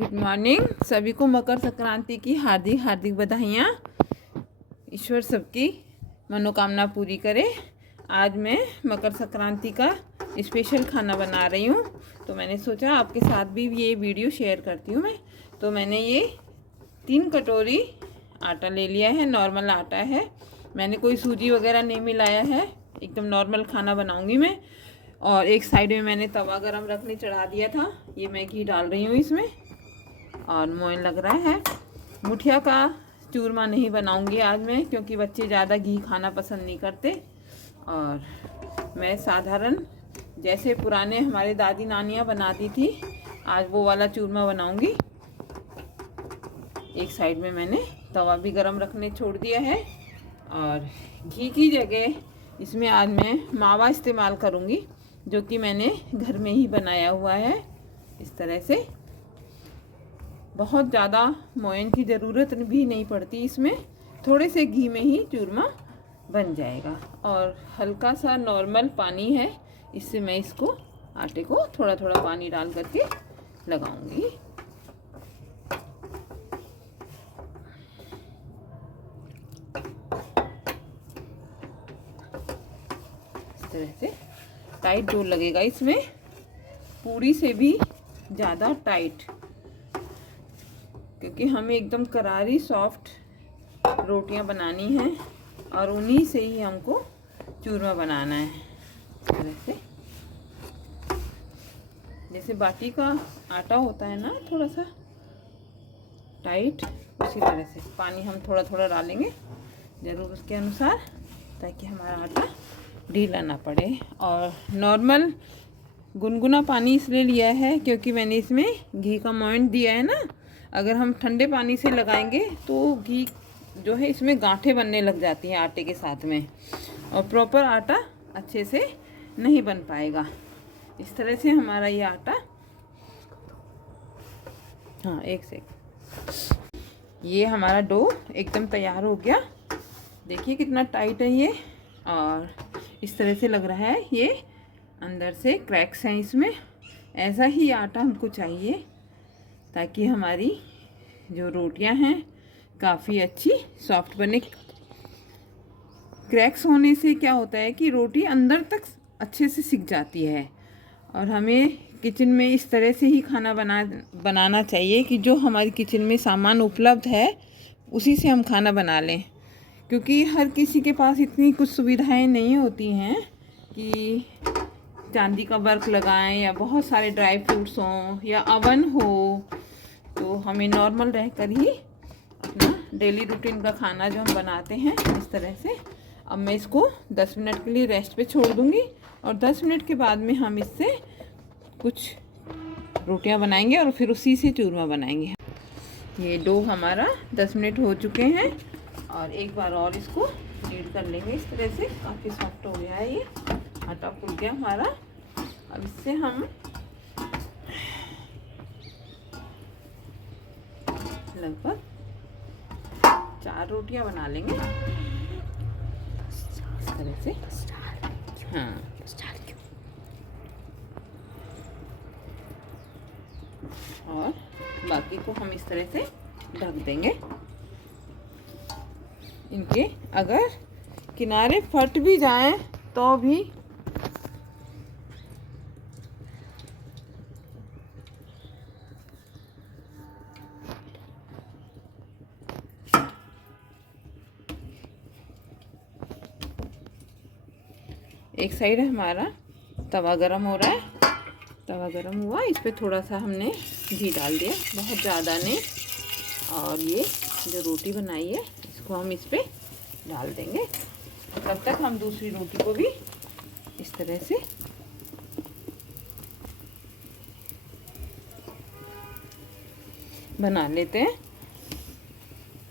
Good morning. सभी को मकर संक्रांति की हार्दिक हार्दिक बधाइयाँ। ईश्वर सबकी मनोकामना पूरी करे। आज मैं मकर संक्रांति का स्पेशल खाना बना रही हूँ, तो मैंने सोचा आपके साथ भी ये वीडियो शेयर करती हूँ मैं। तो मैंने ये 3 कटोरी आटा ले लिया है, नॉर्मल आटा है। मैंने कोई सूजी वगैरह नहीं मिलाया है, एकदम नॉर्मल खाना बनाऊँगी मैं। और एक साइड में मैंने तवा गरम रखने चढ़ा दिया था। ये मैं घी डाल रही हूँ इसमें और मोयन लग रहा है। मुठिया का चूरमा नहीं बनाऊंगी आज मैं, क्योंकि बच्चे ज़्यादा घी खाना पसंद नहीं करते। और मैं साधारण जैसे पुराने हमारे दादी नानियाँ बनाती थी, आज वो वाला चूरमा बनाऊंगी। एक साइड में मैंने तवा भी गरम रखने छोड़ दिया है और घी की जगह इसमें आज मैं मावा इस्तेमाल करूंगी, जो कि मैंने घर में ही बनाया हुआ है। इस तरह से बहुत ज़्यादा मोयन की ज़रूरत भी नहीं पड़ती, इसमें थोड़े से घी में ही चूरमा बन जाएगा। और हल्का सा नॉर्मल पानी है, इससे मैं इसको आटे को थोड़ा थोड़ा पानी डाल करके लगाऊंगी। इस तरह से टाइट डो लगेगा इसमें, पूरी से भी ज़्यादा टाइट, क्योंकि हमें एकदम करारी सॉफ्ट रोटियां बनानी हैं और उन्हीं से ही हमको चूरमा बनाना है। इस तरह से जैसे बाटी का आटा होता है ना, थोड़ा सा टाइट, उसी तरह से पानी हम थोड़ा थोड़ा डालेंगे ज़रूर उसके अनुसार, ताकि हमारा आटा ढीला ना पड़े। और नॉर्मल गुनगुना पानी इसलिए लिया है क्योंकि मैंने इसमें घी का मोयन दिया है ना। अगर हम ठंडे पानी से लगाएंगे तो घी जो है इसमें गांठें बनने लग जाती हैं आटे के साथ में, और प्रॉपर आटा अच्छे से नहीं बन पाएगा। इस तरह से हमारा ये आटा, हाँ एक सेकंड, ये हमारा डो एकदम तैयार हो गया। देखिए कितना टाइट है ये, और इस तरह से लग रहा है ये अंदर से क्रैक्स हैं इसमें। ऐसा ही आटा हमको चाहिए ताकि हमारी जो रोटियां हैं काफ़ी अच्छी सॉफ्ट बने। क्रैक्स होने से क्या होता है कि रोटी अंदर तक अच्छे से सिक जाती है। और हमें किचन में इस तरह से ही खाना बनाना चाहिए कि जो हमारी किचन में सामान उपलब्ध है उसी से हम खाना बना लें, क्योंकि हर किसी के पास इतनी कुछ सुविधाएं नहीं होती हैं कि चांदी का वर्क लगाएं या बहुत सारे ड्राई फ्रूट्स हों या अवन हो। तो हमें नॉर्मल रहकर ही अपना डेली रूटीन का खाना जो हम बनाते हैं इस तरह से। अब मैं इसको 10 मिनट के लिए रेस्ट पे छोड़ दूंगी, और 10 मिनट के बाद में हम इससे कुछ रोटियां बनाएंगे और फिर उसी से चूरमा बनाएंगे। ये डो हमारा 10 मिनट हो चुके हैं, और एक बार और इसको नीड कर लेंगे। इस तरह से काफ़ी सॉफ्ट हो गया है, ये आटा फूल गया हमारा। अब इससे हम लगभग 4 रोटियां बना लेंगे इस तरह से। हाँ, और बाकी को हम इस तरह से ढक देंगे। इनके अगर किनारे फट भी जाएं तो भी एक साइड हमारा तवा गरम हो रहा है। तवा गरम हुआ, इस पर थोड़ा सा हमने घी डाल दिया, बहुत ज़्यादा नहीं। और ये जो रोटी बनाई है इसको हम इस पर डाल देंगे। तब तक हम दूसरी रोटी को भी इस तरह से बना लेते हैं।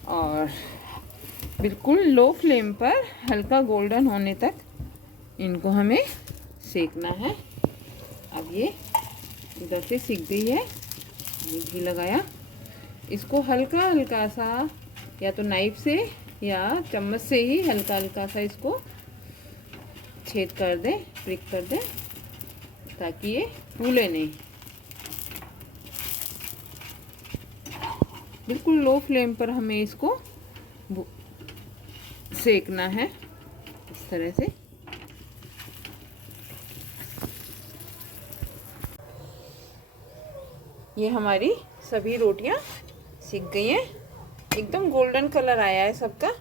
और बिल्कुल लो फ्लेम पर हल्का गोल्डन होने तक इनको हमें सेकना है। अब ये इधर से सिक गई है, घी लगाया, इसको हल्का हल्का सा या तो नाइफ से या चम्मच से ही हल्का हल्का सा इसको छेद कर दें, प्रिक कर दें, ताकि ये फूले नहीं। बिल्कुल लो फ्लेम पर हमें इसको सेकना है इस तरह से। ये हमारी सभी रोटियां सिक गई हैं, एकदम गोल्डन कलर आया है सबका।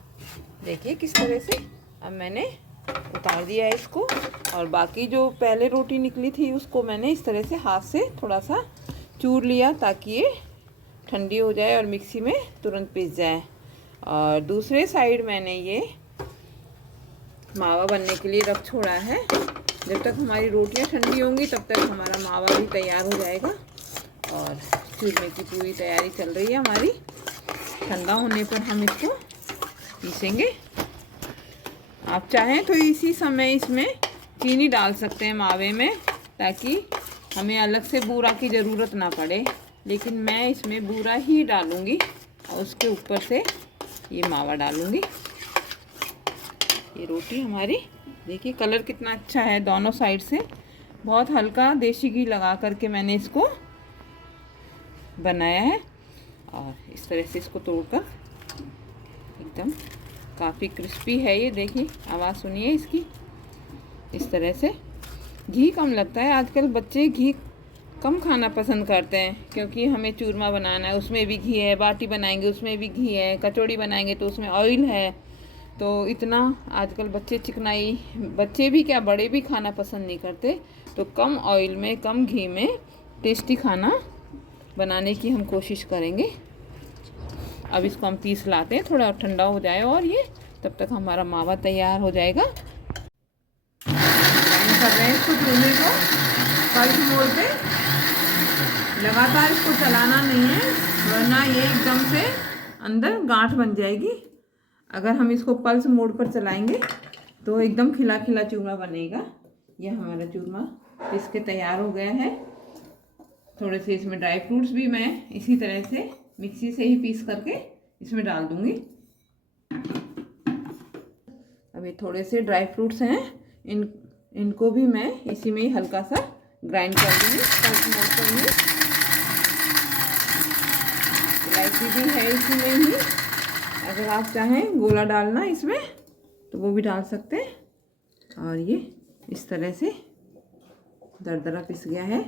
देखिए किस तरह से। अब मैंने उतार दिया है इसको, और बाकी जो पहले रोटी निकली थी उसको मैंने इस तरह से हाथ से थोड़ा सा चूर लिया ताकि ये ठंडी हो जाए और मिक्सी में तुरंत पीस जाए। और दूसरे साइड मैंने ये मावा बनने के लिए रख छोड़ा है। जब तक हमारी रोटियां ठंडी होंगी तब तक हमारा मावा भी तैयार हो जाएगा। और चूरमे की पूरी तैयारी चल रही है हमारी। ठंडा होने पर हम इसको पीसेंगे। आप चाहें तो इसी समय इसमें चीनी डाल सकते हैं मावे में, ताकि हमें अलग से बूरा की ज़रूरत ना पड़े, लेकिन मैं इसमें बूरा ही डालूँगी और उसके ऊपर से ये मावा डालूँगी। ये रोटी हमारी देखिए कलर कितना अच्छा है दोनों साइड से। बहुत हल्का देसी घी लगा करके मैंने इसको बनाया है। और इस तरह से इसको तोड़कर एकदम काफ़ी क्रिस्पी है ये। देखिए आवाज़ सुनिए इसकी। इस तरह से घी कम लगता है। आजकल बच्चे घी कम खाना पसंद करते हैं, क्योंकि हमें चूरमा बनाना है उसमें भी घी है, बाटी बनाएंगे उसमें भी घी है, कचौड़ी बनाएंगे तो उसमें ऑयल है। तो इतना आजकल बच्चे चिकनाई, बच्चे भी क्या बड़े भी खाना पसंद नहीं करते। तो कम ऑयल में कम घी में टेस्टी खाना बनाने की हम कोशिश करेंगे। अब इसको हम पीस लाते हैं, थोड़ा ठंडा हो जाए और ये तब तक हमारा मावा तैयार हो जाएगा। कर रहे हैं इसको चूल्हे को पल्स मोड पे। लगातार इसको चलाना नहीं है, वरना ये एकदम से अंदर गांठ बन जाएगी। अगर हम इसको पल्स मोड पर चलाएंगे तो एकदम खिला खिला चूरमा बनेगा। यह हमारा चूरमा पीस के तैयार हो गया है। थोड़े से इसमें ड्राई फ्रूट्स भी मैं इसी तरह से मिक्सी से ही पीस करके इसमें डाल दूंगी। अभी थोड़े से ड्राई फ्रूट्स हैं, इनको भी मैं इसी में ही हल्का सा ग्राइंड कर दूंगी, पल्स मोड पर ही। इलायची भी है इसी में ही। अगर आप चाहें गोला डालना इसमें तो वो भी डाल सकते हैं। और ये इस तरह से दरदरा पिस गया है।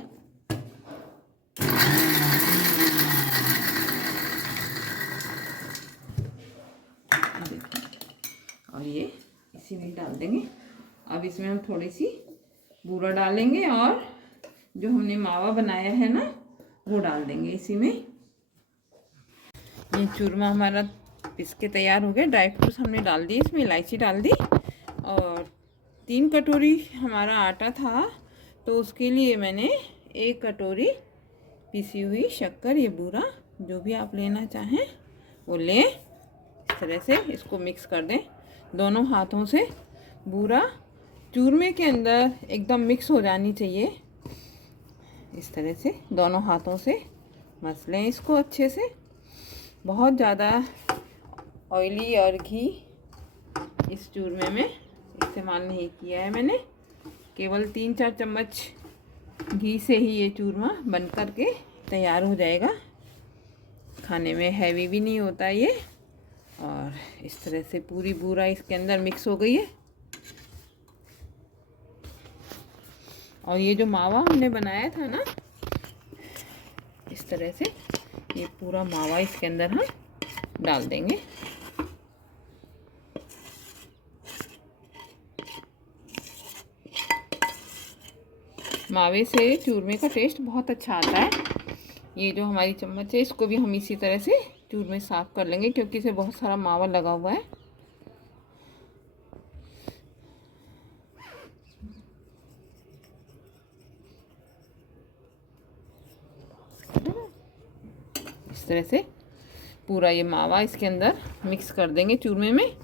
और ये इसी में डाल देंगे। अब इसमें हम थोड़ी सी बूरा डालेंगे और जो हमने मावा बनाया है ना वो डाल देंगे इसी में। ये चूरमा हमारा पिस के तैयार हो गया। ड्राई फ्रूट्स हमने डाल दिए, इसमें इलायची डाल दी। और 3 कटोरी हमारा आटा था तो उसके लिए मैंने 1 कटोरी पिसी हुई शक्कर, ये बूरा जो भी आप लेना चाहें वो लें। इस तरह से इसको मिक्स कर दें दोनों हाथों से। बूरा चूरमे के अंदर एकदम मिक्स हो जानी चाहिए। इस तरह से दोनों हाथों से मस लें इसको अच्छे से। बहुत ज़्यादा ऑयली और घी इस चूरमे में इस्तेमाल नहीं किया है मैंने। केवल 3-4 चम्मच घी से ही ये चूरमा बन कर के तैयार हो जाएगा। खाने में हैवी भी नहीं होता ये। और इस तरह से पूरी बूरा इसके अंदर मिक्स हो गई है। और ये जो मावा हमने बनाया था ना, इस तरह से ये पूरा मावा इसके अंदर हम डाल देंगे। मावे से चूरमे का टेस्ट बहुत अच्छा आता है। ये जो हमारी चम्मच है इसको भी हम इसी तरह से चूरमे साफ कर लेंगे, क्योंकि इसे बहुत सारा मावा लगा हुआ है। इस तरह से पूरा ये मावा इसके अंदर मिक्स कर देंगे चूरमे में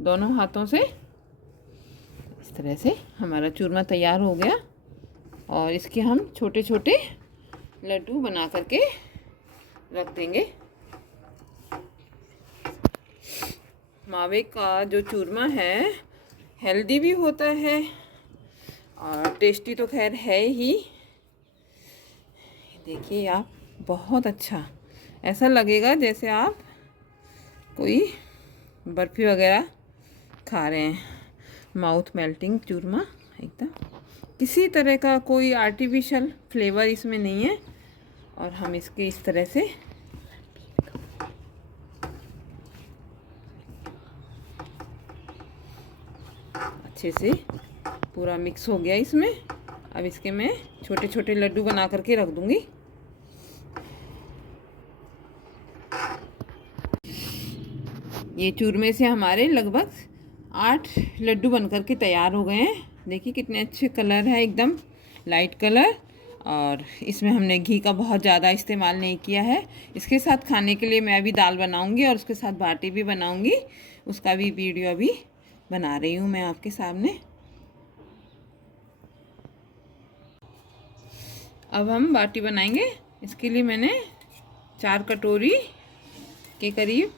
दोनों हाथों से। इस तरह से हमारा चूरमा तैयार हो गया। और इसके हम छोटे छोटे लड्डू बना करके रख देंगे। मावे का जो चूरमा है हेल्दी भी होता है और टेस्टी तो खैर है ही। देखिए आप, बहुत अच्छा ऐसा लगेगा जैसे आप कोई बर्फ़ी वगैरह खा रहे हैं। माउथ मेल्टिंग चूरमा एकदम, किसी तरह का कोई आर्टिफिशियल फ्लेवर इसमें नहीं है। और हम इसके इस तरह से अच्छे से पूरा मिक्स हो गया इसमें। अब इसके मैं छोटे छोटे लड्डू बना करके रख दूंगी। ये चूरमे से हमारे लगभग 8 लड्डू बन करके तैयार हो गए हैं। देखिए कितने अच्छे कलर है, एकदम लाइट कलर। और इसमें हमने घी का बहुत ज़्यादा इस्तेमाल नहीं किया है। इसके साथ खाने के लिए मैं अभी दाल बनाऊंगी और उसके साथ बाटी भी बनाऊंगी। उसका भी वीडियो अभी बना रही हूँ मैं आपके सामने। अब हम बाटी बनाएंगे। इसके लिए मैंने 4 कटोरी के करीब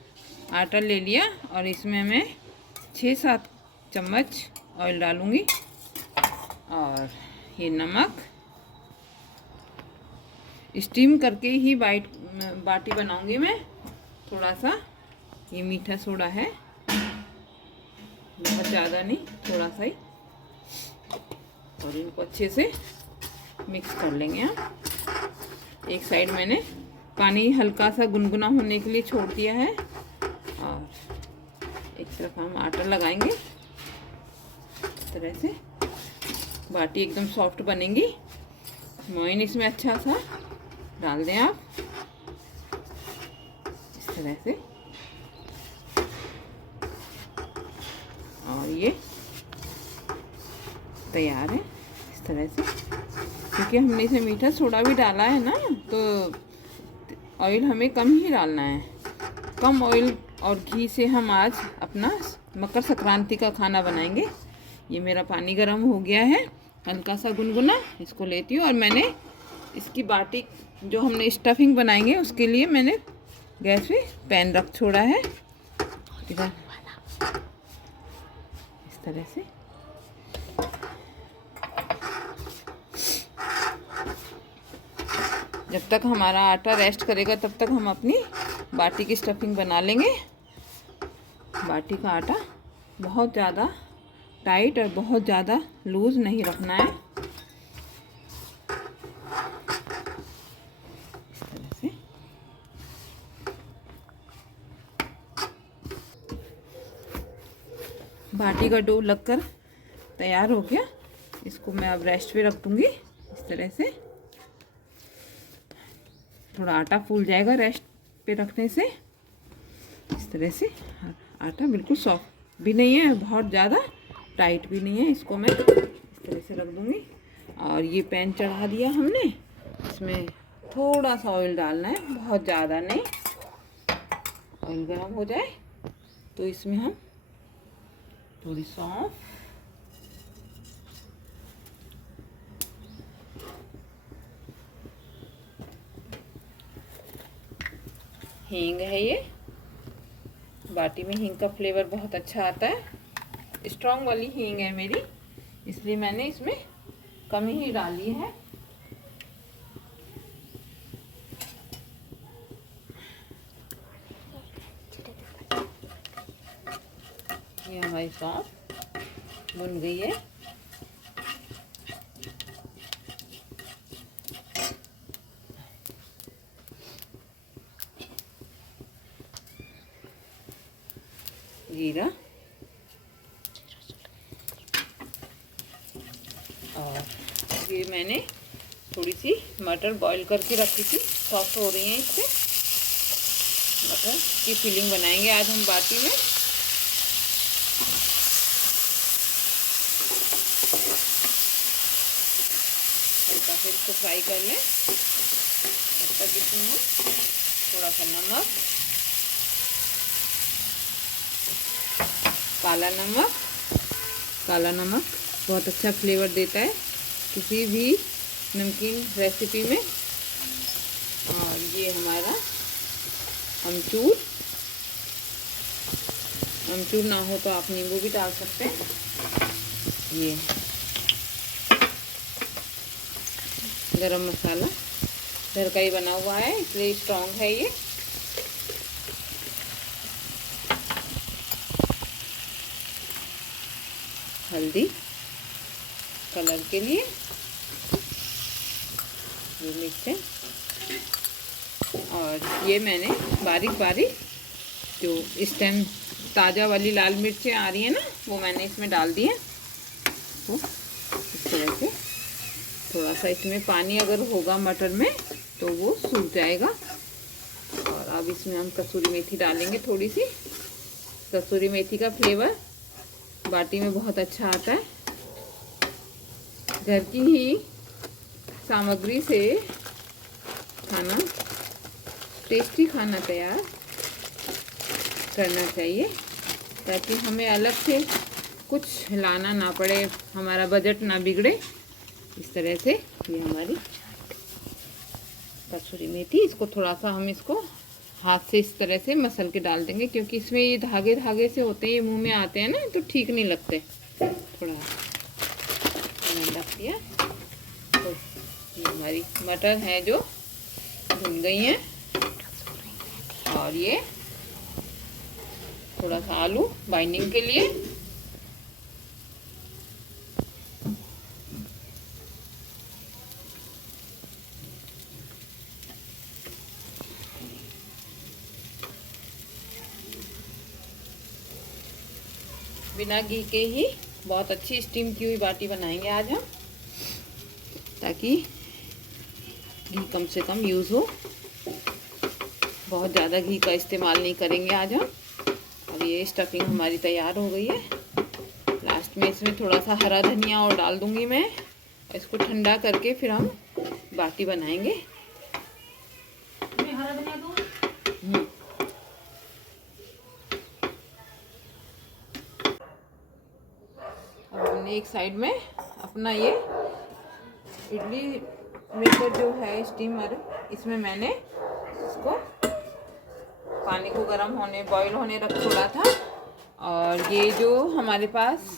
आटा ले लिया और इसमें मैं 6-7 चम्मच ऑयल डालूंगी। और ये नमक, स्टीम करके ही बाटी बनाऊंगी मैं। थोड़ा सा ये मीठा सोडा है, बहुत ज़्यादा नहीं, थोड़ा सा ही। और इनको अच्छे से मिक्स कर लेंगे हम। एक साइड मैंने पानी हल्का सा गुनगुना होने के लिए छोड़ दिया है और एक तरफ हम आटा लगाएंगे। इस तरह से बाटी एकदम सॉफ्ट बनेगी। मोइन इसमें अच्छा सा डाल दें आप, इस तरह से। और ये तैयार है इस तरह से। क्योंकि हमने इसे मीठा सोडा भी डाला है ना, तो ऑयल हमें कम ही डालना है। कम ऑयल और घी से हम आज अपना मकर संक्रांति का खाना बनाएंगे। ये मेरा पानी गर्म हो गया है, हल्का सा गुनगुना। इसको लेती हूँ और मैंने इसकी बाटी जो हमने स्टफिंग बनाएंगे उसके लिए मैंने गैस पे पैन रख छोड़ा है इधर, इस तरह से। जब तक हमारा आटा रेस्ट करेगा तब तक हम अपनी बाटी की स्टफिंग बना लेंगे। बाटी का आटा बहुत ज़्यादा टाइट और बहुत ज़्यादा लूज़ नहीं रखना है। इस तरह से बाटी का डो लगकर तैयार हो गया। इसको मैं अब रेस्ट पे रख दूँगी। इस तरह से थोड़ा आटा फूल जाएगा रेस्ट पे रखने से। इस तरह से आटा बिल्कुल सॉफ्ट भी नहीं है, बहुत ज़्यादा टाइट भी नहीं है। इसको मैं इस तरह से रख दूँगी। और ये पैन चढ़ा दिया हमने, इसमें थोड़ा सा ऑयल डालना है, बहुत ज़्यादा नहीं। ऑयल गर्म हो जाए तो इसमें हम थोड़ी सौंफ, हींग है, ये बाटी में हींग का फ्लेवर बहुत अच्छा आता है। स्ट्रॉन्ग वाली हींग है मेरी, इसलिए मैंने इसमें कम ही डाली है। ये हमारी सौंफ भुन गई है। जीरा और ये मैंने थोड़ी सी मटर बॉईल करके रखी थी, सॉफ्ट हो रही हैं इससे। मटर की फिलिंग बनाएंगे आज हम बाटी में। हल्का से इसको फ्राई कर लें तब तक इसमें थोड़ा सा नमक, काला नमक बहुत अच्छा फ्लेवर देता है किसी भी नमकीन रेसिपी में। और ये हमारा अमचूर ना हो तो आप नींबू भी डाल सकते हैं। ये गरम मसाला घर का ही बना हुआ है, इसलिए स्ट्रॉन्ग है ये। हल्दी कलर के लिए, ये मिर्चें, और ये मैंने बारीक बारीक जो इस टाइम ताज़ा वाली लाल मिर्चें आ रही हैं ना, वो मैंने इसमें डाल दी हैं। तो इस तरह से थोड़ा सा इसमें पानी अगर होगा मटर में तो वो सूख जाएगा। और अब इसमें हम कसूरी मेथी डालेंगे थोड़ी सी। कसूरी मेथी का फ्लेवर बाटी में बहुत अच्छा आता है। घर की ही सामग्री से खाना, टेस्टी खाना तैयार करना चाहिए, ताकि हमें अलग से कुछ लाना ना पड़े, हमारा बजट ना बिगड़े। इस तरह से ये हमारी कसूरी मेथी, इसको थोड़ा सा हम इसको हाथ से इस तरह से मसल के डाल देंगे, क्योंकि इसमें ये धागे धागे से होते हैं, ये मुंह में आते हैं ना, तो ठीक नहीं लगते। थोड़ा मैंने रख दिया। तो ये हमारी मटर है जो भुन गई हैं, और ये थोड़ा सा आलू बाइंडिंग के लिए। बिना घी के ही बहुत अच्छी स्टीम की हुई बाटी बनाएंगे आज हम, ताकि घी कम से कम यूज़ हो। बहुत ज़्यादा घी का इस्तेमाल नहीं करेंगे आज हम। अब ये स्टफिंग हमारी तैयार हो गई है। लास्ट में इसमें थोड़ा सा हरा धनिया और डाल दूंगी मैं। इसको ठंडा करके फिर हम बाटी बनाएंगे। हरा धनिया दूं? अब हमने एक साइड में अपना ये इडली मेकर जो है स्टीमर, इसमें मैंने इसको पानी को गर्म होने, बॉईल होने रख छोड़ा था। और ये जो हमारे पास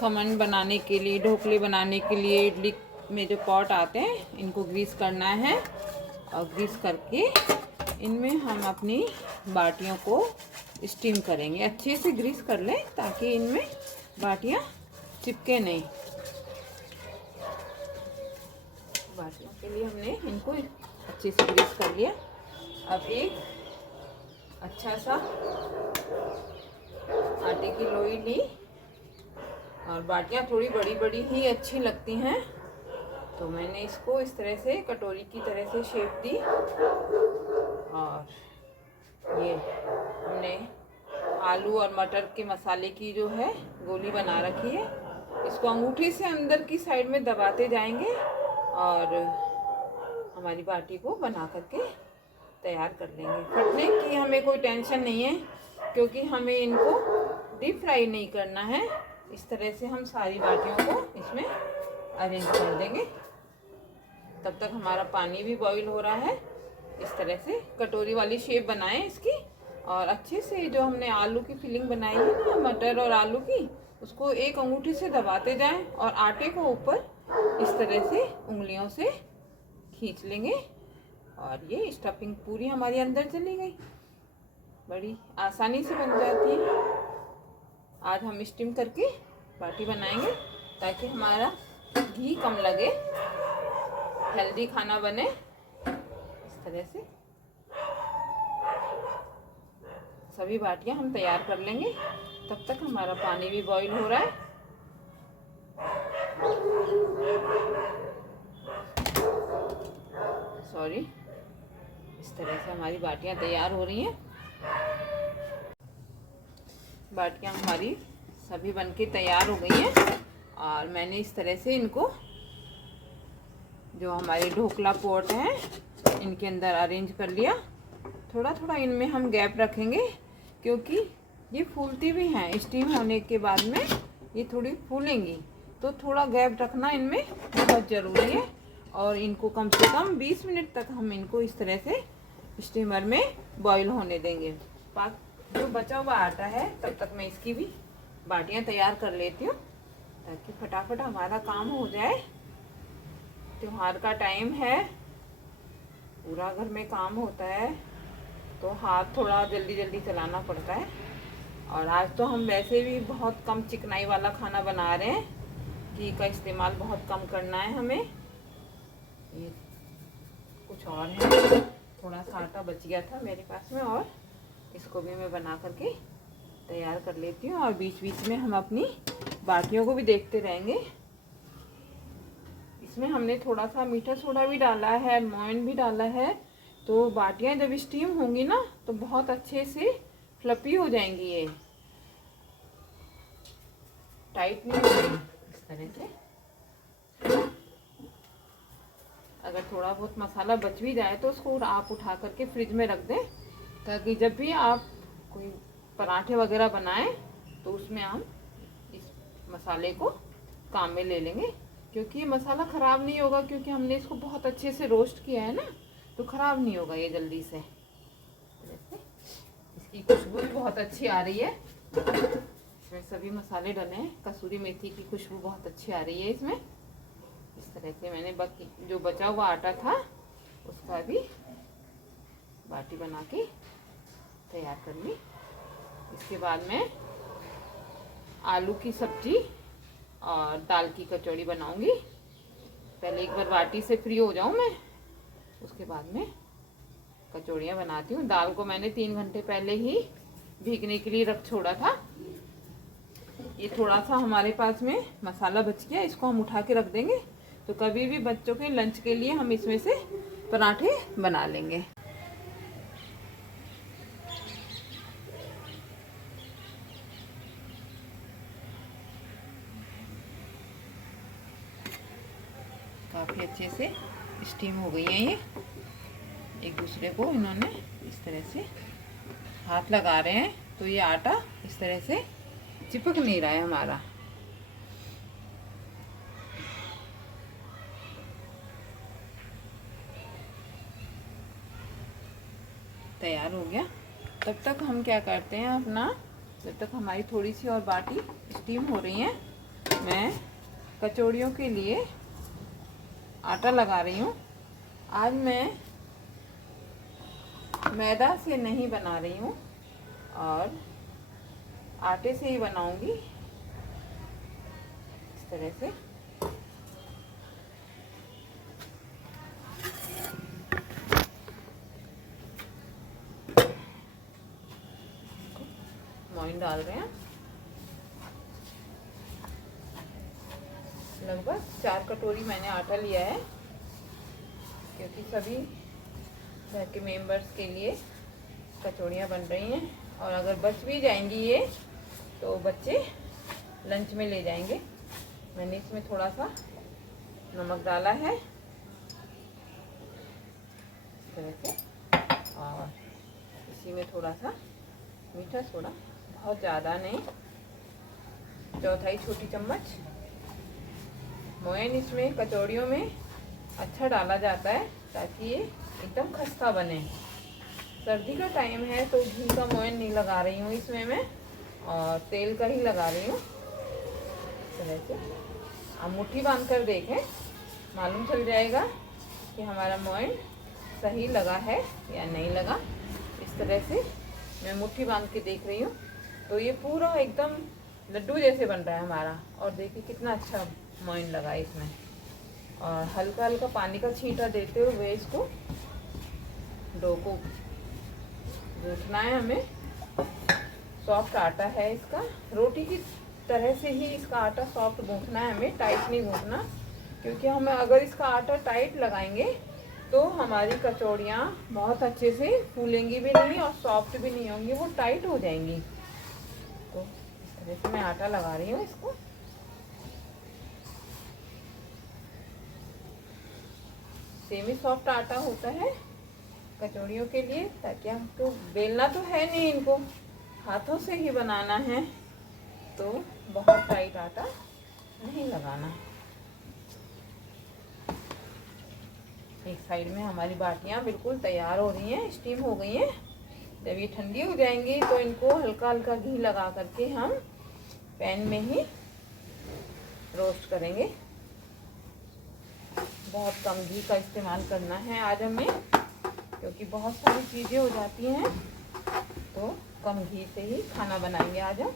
खमन बनाने के लिए, ढोकले बनाने के लिए इडली में जो पॉट आते हैं, इनको ग्रीस करना है। और ग्रीस करके इनमें हम अपनी बाटियों को स्टीम करेंगे। अच्छे से ग्रीस कर लें ताकि इनमें बाटियां चिपके नहीं। बाटियों के लिए हमने इनको अच्छे से ग्रीस कर लिया। अब एक अच्छा सा आटे की लोई ली, और बाटियां थोड़ी बड़ी बड़ी ही अच्छी लगती हैं, तो मैंने इसको इस तरह से कटोरी की तरह से शेप दी। और ये हमने आलू और मटर के मसाले की जो है गोली बना रखी है। इसको अंगूठी से अंदर की साइड में दबाते जाएंगे और हमारी बाटी को बना करके तैयार कर लेंगे। फटने की हमें कोई टेंशन नहीं है, क्योंकि हमें इनको डीप फ्राई नहीं करना है। इस तरह से हम सारी बाटियों को इसमें अरेंज कर देंगे। तब तक हमारा पानी भी बॉईल हो रहा है। इस तरह से कटोरी वाली शेप बनाएं इसकी, और अच्छे से जो हमने आलू की फिलिंग बनाई है ना, मटर और आलू की, उसको एक अंगूठी से दबाते जाएं और आटे को ऊपर इस तरह से उंगलियों से खींच लेंगे। और ये स्टफिंग पूरी हमारी अंदर चली गई। बड़ी आसानी से बन जाती है। आज हम स्टीम करके बाटी बनाएंगे ताकि हमारा घी कम लगे, हेल्दी खाना बने। इस तरह से सभी बाटियां हम तैयार कर लेंगे। तब तक हमारा पानी भी बॉईल हो रहा है। सॉरी, इस तरह से हमारी बाटियां तैयार हो रही हैं। बाटियां हमारी सभी बनके तैयार हो गई हैं, और मैंने इस तरह से इनको जो हमारे ढोकला पॉट हैं इनके अंदर अरेंज कर लिया। थोड़ा थोड़ा इनमें हम गैप रखेंगे, क्योंकि ये फूलती भी हैं। स्टीम होने के बाद में ये थोड़ी फूलेंगी, तो थोड़ा गैप रखना इनमें बहुत ज़रूरी है। और इनको कम से कम 20 मिनट तक हम इनको इस तरह से स्टीमर में बॉईल होने देंगे। जो बचा हुआ आटा है, तब तक मैं इसकी भी बाटियां तैयार कर लेती हूँ, ताकि फटाफट हमारा काम हो जाए। त्योहार का टाइम है, पूरा घर में काम होता है, तो हाथ थोड़ा जल्दी जल्दी चलाना पड़ता है। और आज तो हम वैसे भी बहुत कम चिकनाई वाला खाना बना रहे हैं, घी का इस्तेमाल बहुत कम करना है हमें। ये कुछ और है, थोड़ा सा आटा बच गया था मेरे पास में, और इसको भी मैं बना करके तैयार कर लेती हूँ। और बीच बीच में हम अपनी बाटियों को भी देखते रहेंगे। इसमें हमने थोड़ा सा मीठा सोडा भी डाला है, मोइन भी डाला है, तो बाटियाँ जब स्टीम होंगी ना तो बहुत अच्छे से फ्लफी हो जाएंगी, ये टाइट नहीं होगी इस तरह से। अगर थोड़ा बहुत मसाला बच भी जाए तो उसको आप उठा करके फ्रिज में रख दें, ताकि जब भी आप कोई पराठे वगैरह बनाएं तो उसमें हम इस मसाले को काम में ले लेंगे। क्योंकि ये मसाला ख़राब नहीं होगा, क्योंकि हमने इसको बहुत अच्छे से रोस्ट किया है ना, तो ख़राब नहीं होगा ये जल्दी से। इसकी खुशबू भी बहुत अच्छी आ रही है, इसमें सभी मसाले डले हैं। कसूरी मेथी की खुशबू बहुत अच्छी आ रही है इसमें। इस तरह से मैंने बाकी जो बचा हुआ आटा था उसका भी बाटी बना के तैयार कर ली। इसके बाद में आलू की सब्जी और दाल की कचौड़ी बनाऊंगी। पहले एक बार बाटी से फ्री हो जाऊं मैं, उसके बाद में कचौड़ियाँ बनाती हूँ। दाल को मैंने 3 घंटे पहले ही भीगने के लिए रख छोड़ा था। ये थोड़ा सा हमारे पास में मसाला बच गया, इसको हम उठा के रख देंगे, तो कभी भी बच्चों के लंच के लिए हम इसमें से पराठे बना लेंगे। काफ़ी अच्छे से स्टीम हो गई है ये। एक दूसरे को इन्होंने इस तरह से हाथ लगा रहे हैं, तो ये आटा इस तरह से चिपक नहीं रहा है हमारा। तैयार हो गया। तब तक हम क्या करते हैं अपना, जब तक हमारी थोड़ी सी और बाटी स्टीम हो रही है, मैं कचौड़ियों के लिए आटा लगा रही हूँ। आज मैं मैदा से नहीं बना रही हूँ और आटे से ही बनाऊंगी इस तरह से। मोइन डाल रहे हैं, लगभग 4 कटोरी मैंने आटा लिया है, क्योंकि सभी घर के मेंबर्स के लिए कचौड़ियाँ बन रही हैं। और अगर बच भी जाएंगी ये तो बच्चे लंच में ले जाएंगे। मैंने इसमें थोड़ा सा नमक डाला है इस तरह से, और इसी में थोड़ा सा मीठा सोडा, बहुत ज़्यादा नहीं, 1/4 छोटी चम्मच। मोयन इसमें कचौड़ियों में अच्छा डाला जाता है ताकि ये एकदम खस्ता बने। सर्दी का टाइम है तो घी का मोयन नहीं लगा रही हूँ इसमें मैं, और तेल का ही लगा रही हूँ इस तरह से। आप मुट्ठी बांध कर देखें, मालूम चल जाएगा कि हमारा मोयन सही लगा है या नहीं लगा। इस तरह से मैं मुट्ठी बांध के देख रही हूँ, तो ये पूरा एकदम लड्डू जैसे बन रहा है हमारा। और देखिए कितना अच्छा मोयन लगा है इसमें। और हल्का हल्का पानी का छींटा देते हुए इसको डो को गूंथना है हमें। सॉफ्ट आटा है इसका, रोटी की तरह से ही इसका आटा सॉफ्ट गूंथना है हमें, टाइट नहीं गूंथना। क्योंकि हम अगर इसका आटा टाइट लगाएंगे तो हमारी कचौड़ियाँ बहुत अच्छे से फूलेंगी भी नहीं और सॉफ्ट भी नहीं होंगी, वो टाइट हो जाएंगी। तो इस तरह से मैं आटा लगा रही हूँ इसको। सेमी सॉफ्ट आटा होता है कचौड़ियों के लिए, ताकि हमको बेलना तो है नहीं, इनको हाथों से ही बनाना है, तो बहुत टाइट आटा नहीं लगाना। एक साइड में हमारी बाटियां बिल्कुल तैयार हो रही हैं, स्टीम हो गई हैं। जब ये ठंडी हो जाएंगी तो इनको हल्का हल्का घी लगा करके हम पैन में ही रोस्ट करेंगे। बहुत कम घी का इस्तेमाल करना है आज हमें, क्योंकि बहुत सारी चीज़ें हो जाती हैं तो कम घी से ही खाना बनाएंगे आज हम।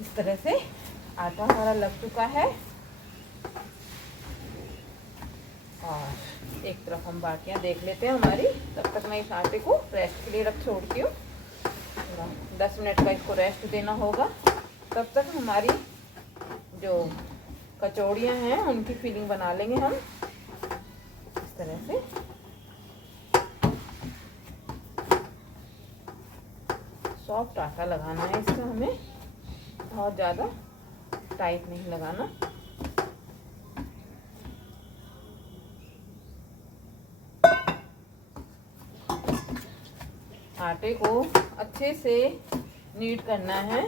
इस तरह से आटा हमारा लग चुका है और एक तरफ हम बाटियां देख लेते हैं हमारी। तब तक मैं इस आटे को रेस्ट के लिए रख छोड़ती हूँ। 10 मिनट का इसको रेस्ट देना होगा। तब तक हमारी जो कचौड़ियाँ हैं उनकी फिलिंग बना लेंगे हम इस तरह से। सॉफ्ट आटा लगाना है इसका हमें, बहुत ज़्यादा टाइट नहीं लगाना। आटे को अच्छे से नीड करना है।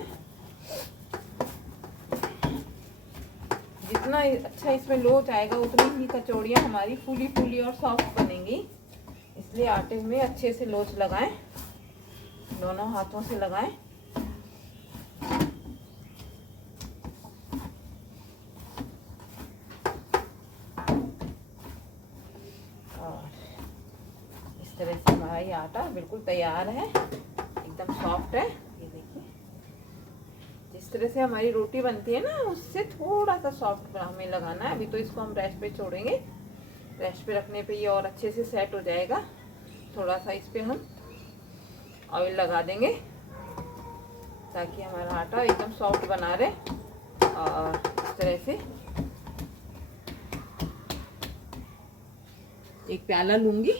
जितना अच्छा इसमें लोच आएगा उतनी ही कचौड़ियाँ हमारी फूली फूली और सॉफ्ट बनेंगी। इसलिए आटे में अच्छे से लोच लगाएं, दोनों हाथों से लगाएं। इस तरह से हमारा ये आटा बिल्कुल तैयार है, एकदम सॉफ्ट है। ये देखिए, जिस तरह से हमारी रोटी बनती है ना उससे थोड़ा सा सॉफ्ट हमें लगाना है। अभी तो इसको हम रेस्ट पे छोड़ेंगे, रेस्ट पे रखने पे ये और अच्छे से सेट हो जाएगा। थोड़ा सा इस पे हम ऑयल लगा देंगे ताकि हमारा आटा एकदम सॉफ्ट बना रहे। और इस तरह से एक प्याला लूँगी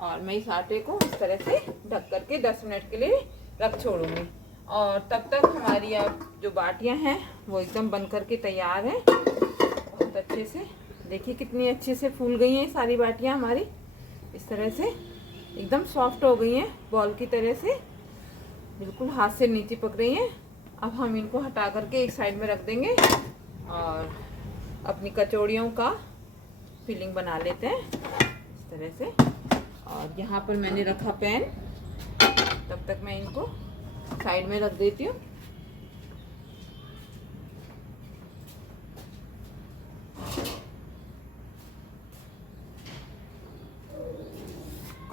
और मैं इस आटे को इस तरह से ढक करके 10 मिनट के लिए रख छोड़ूंगी। और तब तक हमारी अब जो बाटियां हैं वो एकदम बन करके तैयार हैं। बहुत अच्छे से देखिए कितनी अच्छे से फूल गई हैं सारी बाटियां हमारी। इस तरह से एकदम सॉफ्ट हो गई हैं, बॉल की तरह से बिल्कुल हाथ से नीचे पक रही हैं। अब हम इनको हटा करके एक साइड में रख देंगे और अपनी कचौड़ियों का फिलिंग बना लेते हैं इस तरह से। और यहाँ पर मैंने रखा पैन, तब तक मैं इनको साइड में रख देती हूँ।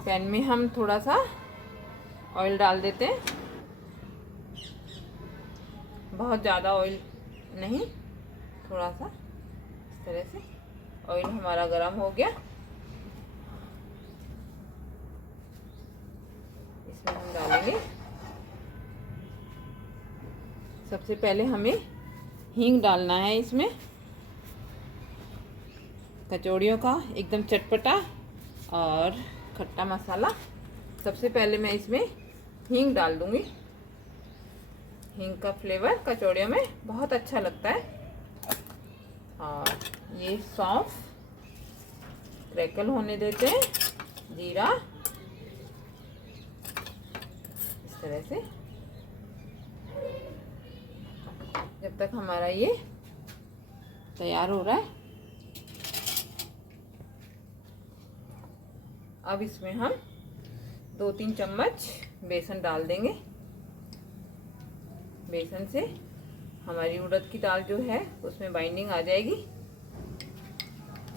पैन में हम थोड़ा सा ऑयल डाल देते हैं, बहुत ज़्यादा ऑयल नहीं, थोड़ा सा इस तरह से। ऑयल हमारा गरम हो गया, इसमें हम डालेंगे सबसे पहले हमें हींग डालना है इसमें। कचौड़ियों का एकदम चटपटा और खट्टा मसाला। सबसे पहले मैं इसमें हींग डाल दूंगी। हींग का फ्लेवर कचौड़ियों में बहुत अच्छा लगता है। और ये सौंफ क्रैकल होने देते हैं, जीरा इस तरह से, जब तक हमारा ये तैयार हो रहा है। अब इसमें हम 2-3 चम्मच बेसन डाल देंगे। बेसन से हमारी उड़द की दाल जो है उसमें बाइंडिंग आ जाएगी।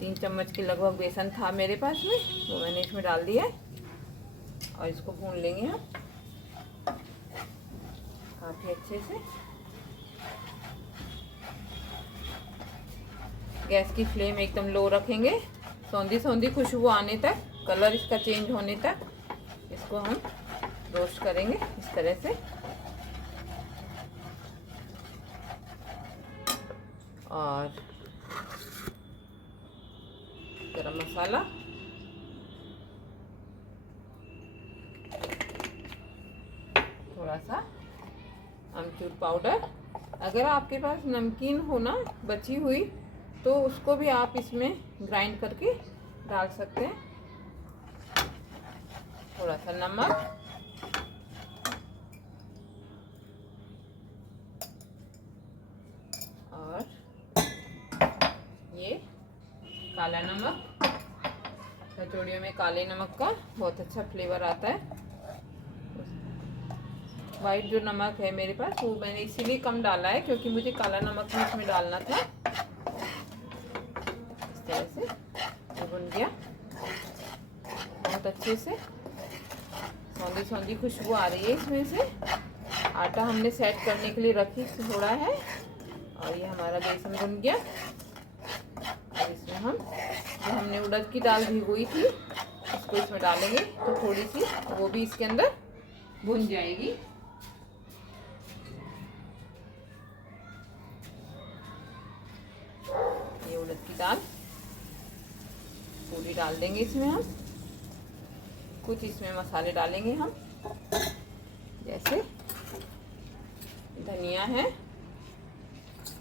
3 चम्मच के लगभग बेसन था मेरे पास में, वो मैंने इसमें डाल दिया है और इसको भून लेंगे हम काफ़ी अच्छे से। गैस की फ्लेम एकदम लो रखेंगे, सौंधी सौंधी खुशबू आने तक, कलर इसका चेंज होने तक इसको हम रोस्ट करेंगे इस तरह से। और गरम मसाला, थोड़ा सा अमचूर पाउडर। अगर आपके पास नमकीन हो ना बची हुई तो उसको भी आप इसमें ग्राइंड करके डाल सकते हैं। थोड़ा सा नमक काला नमक। कचौड़ियों में काले नमक का बहुत अच्छा फ्लेवर आता है। वाइट जो नमक है मेरे पास वो मैंने इसीलिए कम डाला है क्योंकि मुझे काला नमक भी इसमें डालना था। इस तरह से वो बन गया बहुत अच्छे से। सौंधी सौंधी खुशबू आ रही है इसमें से। आटा हमने सेट करने के लिए रखी थोड़ा है और ये हमारा बेसन बन गया। और इसमें हम जो हमने उड़द की दाल भिगोई थी उसको इसमें डालेंगे तो थोड़ी सी वो भी इसके अंदर भुन जाएगी। ये उड़द की दाल पूरी डाल देंगे इसमें हम। कुछ इसमें मसाले डालेंगे हम, जैसे धनिया है,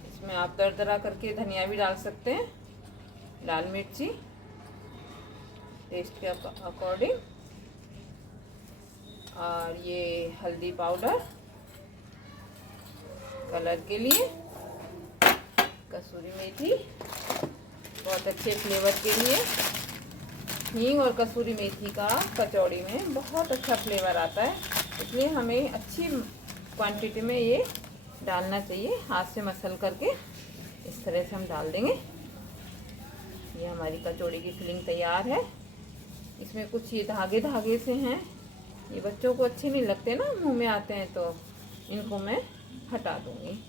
इसमें आप दरदरा करके धनिया भी डाल सकते हैं। लाल मिर्ची टेस्ट के अकॉर्डिंग, और ये हल्दी पाउडर कलर के लिए, कसूरी मेथी बहुत अच्छे फ्लेवर के लिए। हींग और कसूरी मेथी का कचौड़ी में बहुत अच्छा फ्लेवर आता है, इसलिए हमें अच्छी क्वांटिटी में ये डालना चाहिए। हाथ से मसल करके इस तरह से हम डाल देंगे। ये हमारी कचौड़ी की फिलिंग तैयार है। इसमें कुछ ये धागे धागे से हैं, ये बच्चों को अच्छे नहीं लगते ना, मुंह में आते हैं, तो इनको मैं हटा दूंगी।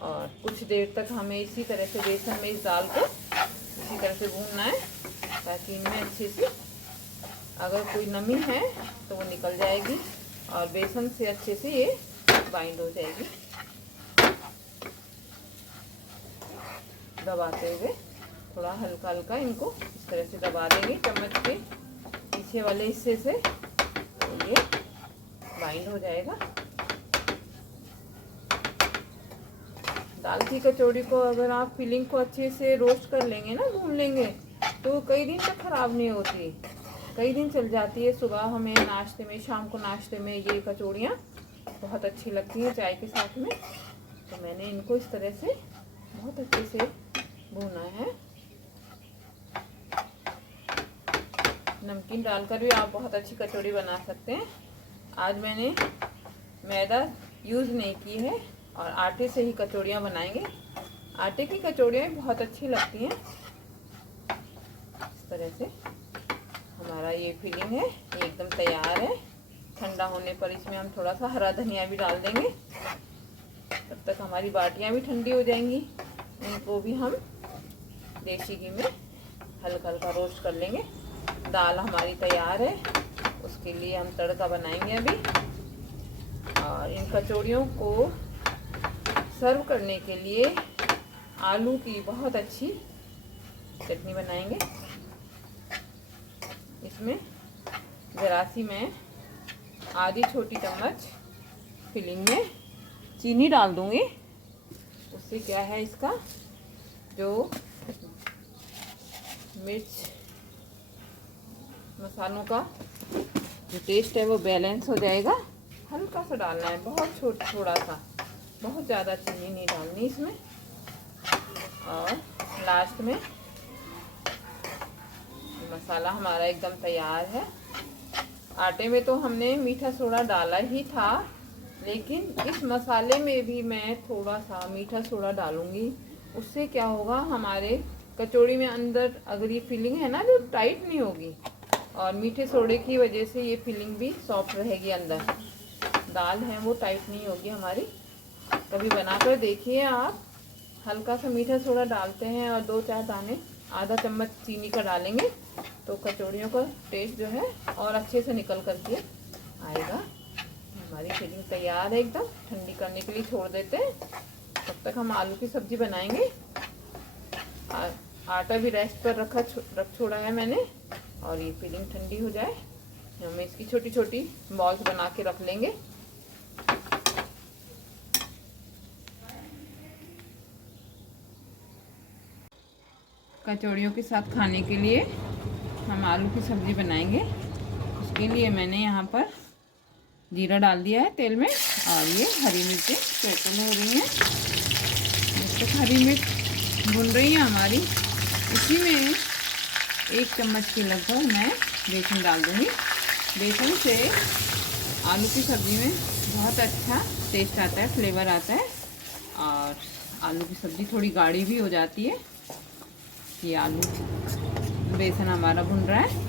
और कुछ देर तक हमें इसी तरह से बेसन में इस दाल को इसी तरह से भूनना है ताकि इनमें अच्छे से अगर कोई नमी है तो वो निकल जाएगी और बेसन से अच्छे से ये बाइंड हो जाएगी। दबाते हुए थोड़ा हल्का हल्का इनको इस तरह से दबा देंगे चम्मच के पीछे वाले हिस्से से, तो ये बाइंड हो जाएगा। दाल की कचौड़ी को अगर आप फिलिंग को अच्छे से रोस्ट कर लेंगे ना, भून लेंगे, तो कई दिन तक ख़राब नहीं होती, कई दिन चल जाती है। सुबह हमें नाश्ते में, शाम को नाश्ते में ये कचौड़ियाँ बहुत अच्छी लगती हैं चाय के साथ में। तो मैंने इनको इस तरह से बहुत अच्छे से भूना है। नमकीन डालकर भी आप बहुत अच्छी कचौड़ी बना सकते हैं। आज मैंने मैदा यूज़ नहीं की है और आटे से ही कचौड़ियाँ बनाएंगे। आटे की कचौड़ियाँ बहुत अच्छी लगती हैं। इस तरह से हमारा ये फिलिंग है, ये एकदम तैयार है। ठंडा होने पर इसमें हम थोड़ा सा हरा धनिया भी डाल देंगे। तब तक हमारी बाटियाँ भी ठंडी हो जाएंगी। इनको भी हम देसी घी में हल्का हल्का रोस्ट कर लेंगे। दाल हमारी तैयार है, उसके लिए हम तड़का बनाएंगे अभी। और इन कचौड़ियों को सर्व करने के लिए आलू की बहुत अच्छी चटनी बनाएंगे। इसमें ज़रा सी मैं आधी छोटी चम्मच फिलिंग में चीनी डाल दूँगी। उससे क्या है, इसका जो मिर्च मसालों का जो टेस्ट है वो बैलेंस हो जाएगा। हल्का सा डालना है, बहुत थोड़ा सा, बहुत ज़्यादा चीनी नहीं डालनी इसमें। और लास्ट में मसाला हमारा एकदम तैयार है। आटे में तो हमने मीठा सोडा डाला ही था, लेकिन इस मसाले में भी मैं थोड़ा सा मीठा सोडा डालूंगी। उससे क्या होगा, हमारे कचौड़ी में अंदर अगर ये फिलिंग है ना जो टाइट नहीं होगी, और मीठे सोडे की वजह से ये फिलिंग भी सॉफ्ट रहेगी। अंदर दाल है वो टाइट नहीं होगी हमारी। कभी बनाकर देखिए आप। हल्का सा मीठा सोडा डालते हैं और 2-4 दाने आधा चम्मच चीनी का डालेंगे तो कचौड़ियों का टेस्ट जो है और अच्छे से निकल करके आएगा। हमारी फिलिंग तैयार है एकदम। ठंडी करने के लिए छोड़ देते हैं, तब तक हम आलू की सब्ज़ी बनाएंगे। आटा भी रेस्ट पर रख छोड़ा है मैंने, और ये फिलिंग ठंडी हो जाए हमें इसकी छोटी छोटी बॉल्स बना के रख लेंगे। कचौड़ियों के साथ खाने के लिए हम आलू की सब्ज़ी बनाएंगे। उसके लिए मैंने यहाँ पर जीरा डाल दिया है तेल में, और ये हरी मिर्चें क्रैकल हो रही हैं। जब तक हरी मिर्च भुन रही है हमारी, इसी में 1 चम्मच के लगभग मैं बेसन डाल दूँगी। बेसन से आलू की सब्ज़ी में बहुत अच्छा टेस्ट आता है, फ्लेवर आता है और आलू की सब्ज़ी थोड़ी गाढ़ी भी हो जाती है। ये आलू बेसन हमारा भुन रहा है।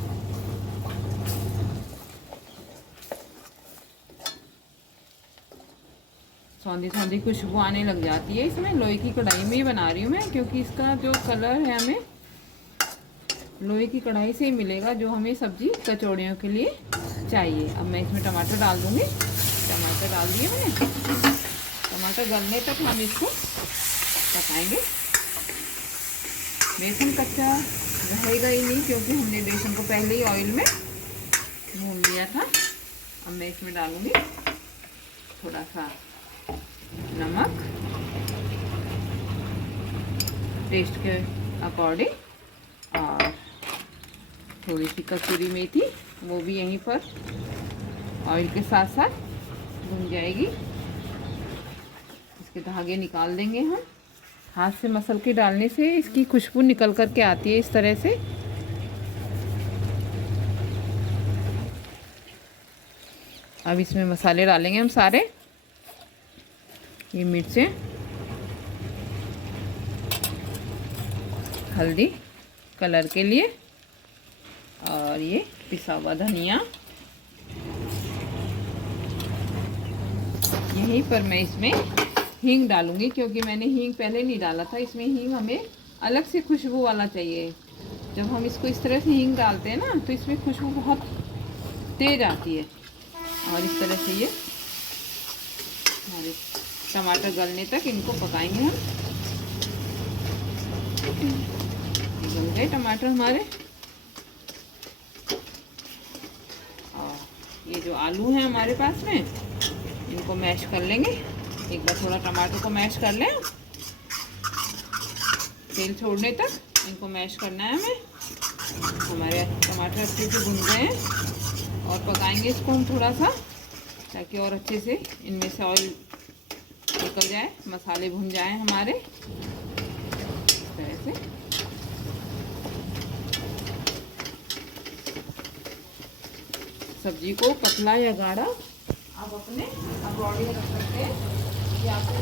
सौंधी सौंधी खुशबू आने लग जाती है इसमें। लोहे की कढ़ाई में ही बना रही हूँ मैं, क्योंकि इसका जो कलर है हमें लोहे की कढ़ाई से ही मिलेगा जो हमें सब्ज़ी कचौड़ियों के लिए चाहिए। अब मैं इसमें टमाटर डाल दूँगी। टमाटर डाल दिए मैंने। टमाटर गलने तक हम इसको पकाएंगे। बेसन कच्चा रहेगा ही नहीं, क्योंकि हमने बेसन को पहले ही ऑयल में भून लिया था। अब मैं इसमें डालूँगी थोड़ा सा नमक टेस्ट के अकॉर्डिंग और थोड़ी सी कसूरी मेथी, वो भी यहीं पर ऑयल के साथ साथ भुन जाएगी। इसके धागे निकाल देंगे हम। हाथ से मसल के डालने से इसकी खुशबू निकल कर के आती है इस तरह से। अब इसमें मसाले डालेंगे हम सारे। ये मिर्चें, हल्दी कलर के लिए और ये पिसा हुआ धनिया। यहीं पर मैं इसमें हींग डालूंगी, क्योंकि मैंने हींग पहले नहीं डाला था। इसमें हींग हमें अलग से खुशबू वाला चाहिए। जब हम इसको इस तरह से हींग डालते हैं ना, तो इसमें खुशबू बहुत तेज आती है। और इस तरह से ये हमारे टमाटर गलने तक इनको पकाएंगे हम। गल गए टमाटर हमारे। और ये जो आलू हैं हमारे पास में, इनको मैश कर लेंगे। एक बार थोड़ा टमाटर को मैश कर लें, तेल छोड़ने तक इनको मैश करना है हमें। हमारे टमाटर अच्छे से भुन गए हैं और पकाएंगे इसको हम थोड़ा सा, ताकि और अच्छे से इनमें से ऑयल निकल जाए, मसाले भुन जाएं हमारे इस तरह से। सब्जी को पतला या गाढ़ा आप अपने अकॉर्डिंग रख सकते हैं कि आपको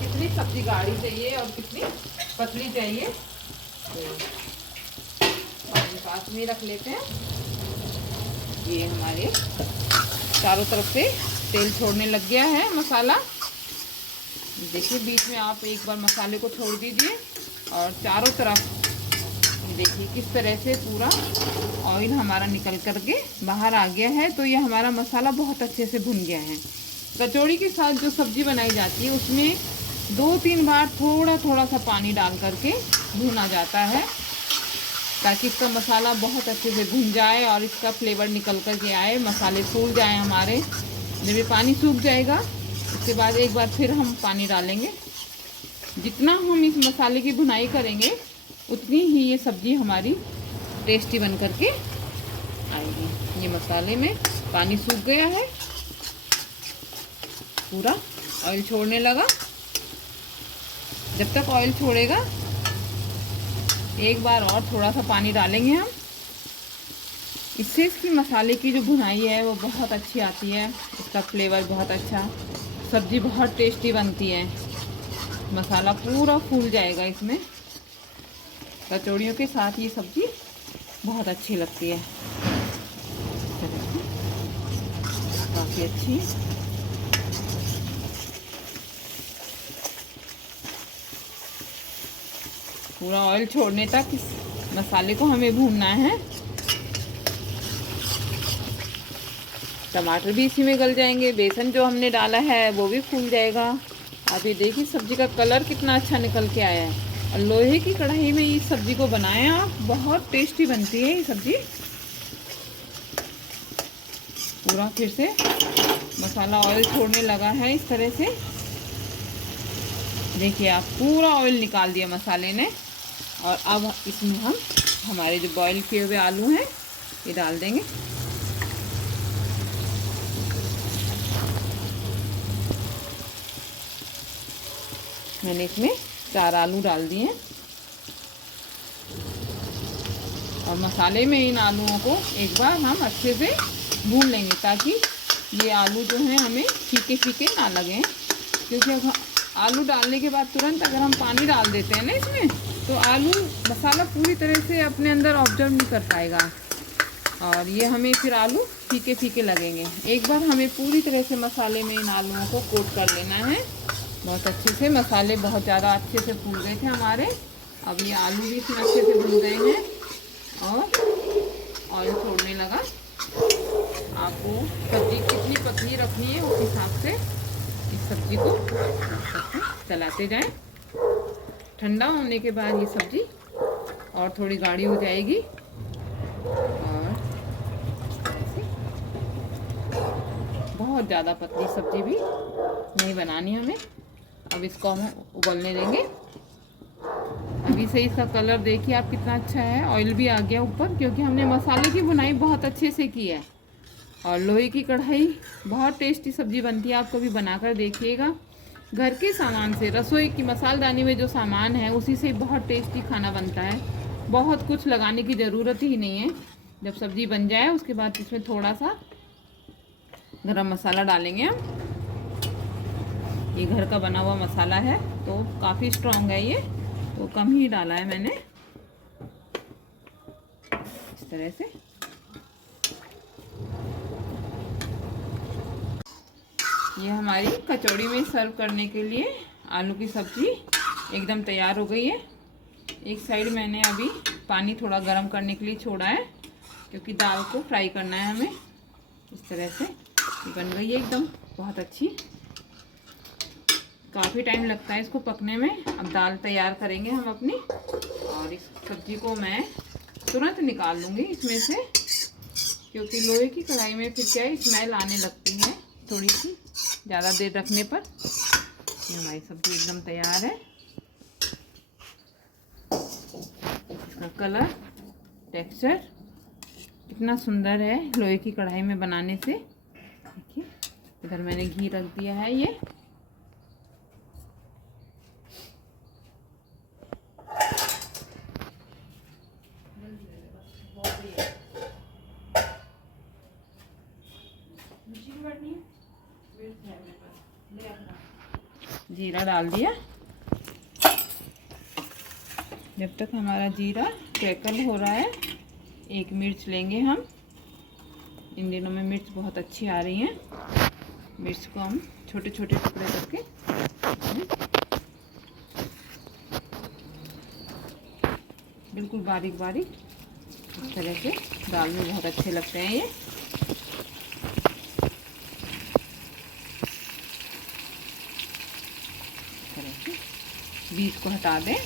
कितनी सब्जी गाढ़ी चाहिए और कितनी पतली चाहिए। तो पास में रख लेते हैं। ये हमारे चारों तरफ से तेल छोड़ने लग गया है मसाला। देखिए बीच में आप एक बार मसाले को छोड़ दीजिए और चारों तरफ देखिए किस तरह से पूरा ऑयल हमारा निकल करके बाहर आ गया है। तो ये हमारा मसाला बहुत अच्छे से भुन गया है। कचौड़ी के साथ जो सब्ज़ी बनाई जाती है उसमें 2-3 बार थोड़ा थोड़ा सा पानी डाल करके भुना जाता है, ताकि इसका मसाला बहुत अच्छे से भुन जाए और इसका फ्लेवर निकल कर के आए, मसाले फूल जाए हमारे। जब ये पानी सूख जाएगा उसके बाद एक बार फिर हम पानी डालेंगे। जितना हम इस मसाले की भुनाई करेंगे उतनी ही ये सब्ज़ी हमारी टेस्टी बन कर के आएगी। ये मसाले में पानी सूख गया है, पूरा ऑयल छोड़ने लगा। जब तक ऑयल छोड़ेगा एक बार और थोड़ा सा पानी डालेंगे हम। इससे इसकी मसाले की जो भुनाई है वो बहुत अच्छी आती है, इसका फ्लेवर बहुत अच्छा, सब्ज़ी बहुत टेस्टी बनती है। मसाला पूरा फूल जाएगा इसमें। कचौड़ियों के साथ ये सब्ज़ी बहुत अच्छी लगती है, काफ़ी अच्छी। पूरा ऑयल छोड़ने तक इस मसाले को हमें भूनना है। टमाटर भी इसी में गल जाएंगे, बेसन जो हमने डाला है वो भी फूल जाएगा। अभी देखिए सब्ज़ी का कलर कितना अच्छा निकल के आया है। और लोहे की कढ़ाई में इस सब्ज़ी को बनाएं आप, बहुत टेस्टी बनती है ये सब्ज़ी। पूरा फिर से मसाला ऑयल छोड़ने लगा है इस तरह से। देखिए आप पूरा ऑयल निकाल दिया मसाले ने। और अब इसमें हम हमारे जो बॉईल किए हुए आलू हैं ये डाल देंगे। मैंने इसमें 4 आलू डाल दिए हैं और मसाले में इन आलूओं को एक बार हम अच्छे से भून लेंगे ताकि ये आलू जो हैं हमें फीके फीके ना लगें, क्योंकि आलू डालने के बाद तुरंत अगर हम पानी डाल देते हैं ना इसमें, तो आलू मसाला पूरी तरह से अपने अंदर ऑब्जर्व नहीं कर पाएगा और ये हमें फिर आलू फीके फीके लगेंगे। एक बार हमें पूरी तरह से मसाले में इन आलूओं को कोट कर लेना है बहुत अच्छे से। मसाले बहुत ज़्यादा अच्छे से भून गए थे हमारे, अब ये आलू भी इसमें अच्छे से भून गए हैं और ऑयल छोड़ने लगा। आपको सब्ज़ी कितनी पतली रखनी है उस हिसाब से इस सब्ज़ी को चलाते जाएं। ठंडा होने के बाद ये सब्ज़ी और थोड़ी गाढ़ी हो जाएगी और बहुत ज़्यादा पतली सब्ज़ी भी नहीं बनानी हमें। अब इसको हम उबलने देंगे। अभी से इसका कलर देखिए आप कितना अच्छा है, ऑयल भी आ गया ऊपर, क्योंकि हमने मसाले की भुनाई बहुत अच्छे से की है। और लोहे की कढ़ाई बहुत टेस्टी सब्ज़ी बनती है, आप कभी बनाकर देखिएगा। घर के सामान से, रसोई की मसालदानी में जो सामान है उसी से बहुत टेस्टी खाना बनता है। बहुत कुछ लगाने की ज़रूरत ही नहीं है। जब सब्ज़ी बन जाए उसके बाद इसमें थोड़ा सा गरम मसाला डालेंगे हम। ये घर का बना हुआ मसाला है तो काफ़ी स्ट्रॉन्ग है ये, तो कम ही डाला है मैंने। इस तरह से ये हमारी कचौड़ी में सर्व करने के लिए आलू की सब्ज़ी एकदम तैयार हो गई है। एक साइड मैंने अभी पानी थोड़ा गर्म करने के लिए छोड़ा है, क्योंकि दाल को फ्राई करना है हमें। इस तरह से बन गई है एकदम बहुत अच्छी। काफ़ी टाइम लगता है इसको पकने में। अब दाल तैयार करेंगे हम अपनी, और इस सब्ज़ी को मैं तुरंत निकाल लूँगी इसमें से, क्योंकि लोहे की कढ़ाई में फिर क्या है स्मेल आने लगती है थोड़ी सी ज़्यादा देर रखने पर। ये हमारी सब्ज़ी एकदम तैयार है। इसका कलर, टेक्सचर कितना सुंदर है लोहे की कढ़ाई में बनाने से। देखिए इधर मैंने घी रख दिया है। ये जीरा डाल दिया। जब तक हमारा जीरा क्रैकल हो रहा है, एक मिर्च लेंगे हम। इन दिनों में मिर्च बहुत अच्छी आ रही हैं। मिर्च को हम छोटे छोटे टुकड़े करके बिल्कुल बारीक बारीक इस तरह से दाल में बहुत अच्छे लगते हैं ये। बीज को हटा दें,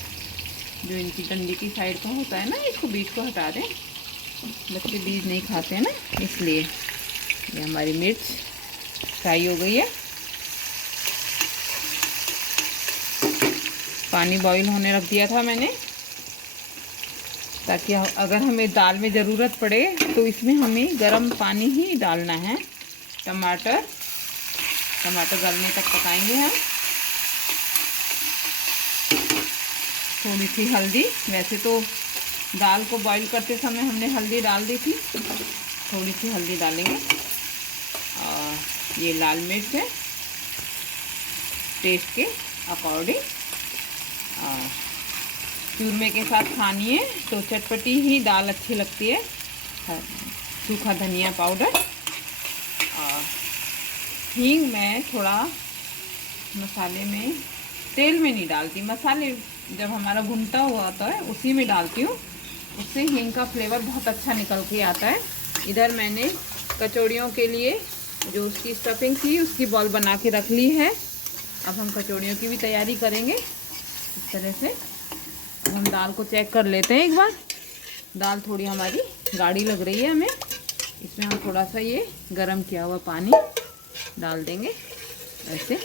जो इनकी डंडी की साइड का होता है ना, इसको बीज को हटा दें। बच्चे बीज नहीं खाते हैं ना, इसलिए। ये हमारी मिर्च फ्राई हो गई है। पानी बॉईल होने रख दिया था मैंने, ताकि अगर हमें दाल में ज़रूरत पड़े तो इसमें हमें गर्म पानी ही डालना है। टमाटर गलने तक पकाएंगे हम। थोड़ी सी हल्दी, वैसे तो दाल को बॉईल करते समय हमने हल्दी डाल दी थी, थोड़ी सी हल्दी डालेंगे। और ये लाल मिर्च है टेस्ट के अकॉर्डिंग। और चूरमे के साथ खानी है तो चटपटी ही दाल अच्छी लगती है। सूखा धनिया पाउडर और हींग मैं थोड़ा मसाले में, तेल में नहीं डालती, मसाले जब हमारा भुनता हुआ आता है उसी में डालती हूँ। उससे हींग का फ्लेवर बहुत अच्छा निकल के आता है। इधर मैंने कचौड़ियों के लिए जो उसकी स्टफिंग थी उसकी बॉल बना के रख ली है। अब हम कचौड़ियों की भी तैयारी करेंगे इस तरह से। हम दाल को चेक कर लेते हैं एक बार। दाल थोड़ी हमारी गाढ़ी लग रही है हमें, इसमें हम थोड़ा सा ये गरम किया हुआ पानी डाल देंगे। ऐसे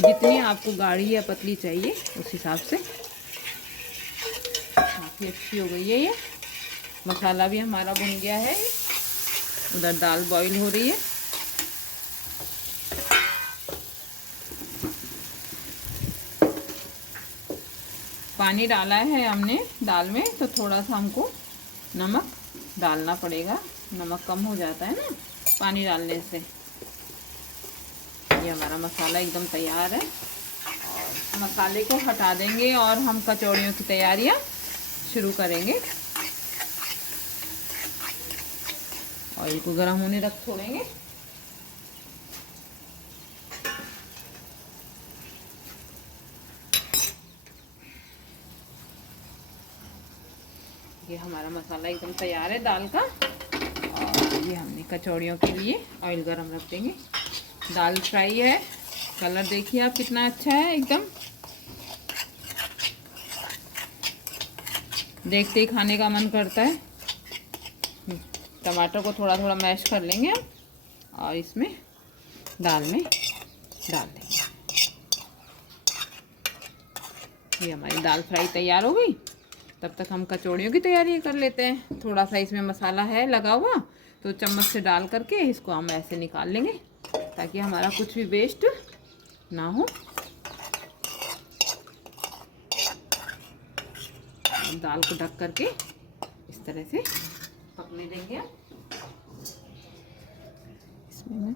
जितनी आपको गाढ़ी या पतली चाहिए उस हिसाब से। काफ़ी अच्छी हो गई है ये। मसाला भी हमारा भुन गया है। उधर दाल बॉईल हो रही है। पानी डाला है हमने दाल में, तो थोड़ा सा हमको नमक डालना पड़ेगा, नमक कम हो जाता है ना पानी डालने से। ये हमारा मसाला एकदम तैयार है और मसाले को हटा देंगे और हम कचौड़ियों की तैयारियां शुरू करेंगे। ऑयल को गर्म होने रख छोड़ेंगे। ये हमारा मसाला एकदम तैयार है दाल का। और ये हमने कचौड़ियों के लिए ऑयल गरम रख देंगे। दाल फ्राई है, कलर देखिए आप कितना अच्छा है, एकदम देखते ही खाने का मन करता है। टमाटर को थोड़ा थोड़ा मैश कर लेंगे और इसमें दाल में डाल देंगे। ये हमारी दाल फ्राई तैयार हो गई। तब तक हम कचौड़ियों की तैयारी कर लेते हैं। थोड़ा सा इसमें मसाला है लगा हुआ, तो चम्मच से डाल करके इसको हम ऐसे निकाल लेंगे ताकि हमारा कुछ भी वेस्ट ना हो। दाल को ढक करके इस तरह से पकने देंगे। इसमें मैं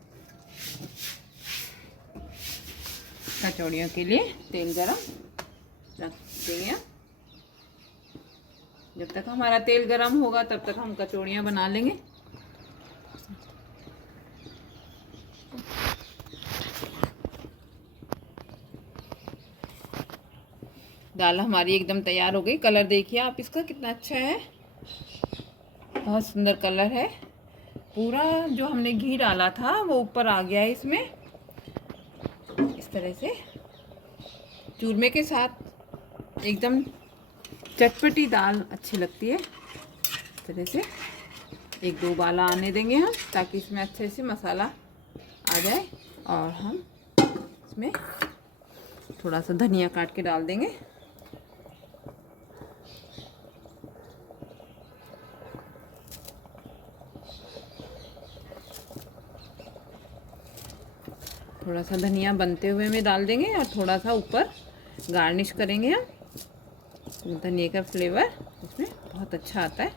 कचौड़ियों के लिए तेल गरम रख देंगे। जब तक हमारा तेल गरम होगा तब तक हम कचौड़ियाँ बना लेंगे। दाल हमारी एकदम तैयार हो गई। कलर देखिए आप इसका कितना अच्छा है, बहुत सुंदर कलर है। पूरा जो हमने घी डाला था वो ऊपर आ गया है इसमें। इस तरह से चूरमे के साथ एकदम चटपटी दाल अच्छी लगती है। इस तरह से एक दो उबाला आने देंगे हम ताकि इसमें अच्छे से मसाला आ जाए। और हम इसमें थोड़ा सा धनिया काट के डाल देंगे। थोड़ा सा धनिया बनते हुए में डाल देंगे और थोड़ा सा ऊपर गार्निश करेंगे हम। तो धनिया का फ्लेवर इसमें बहुत अच्छा आता है। इस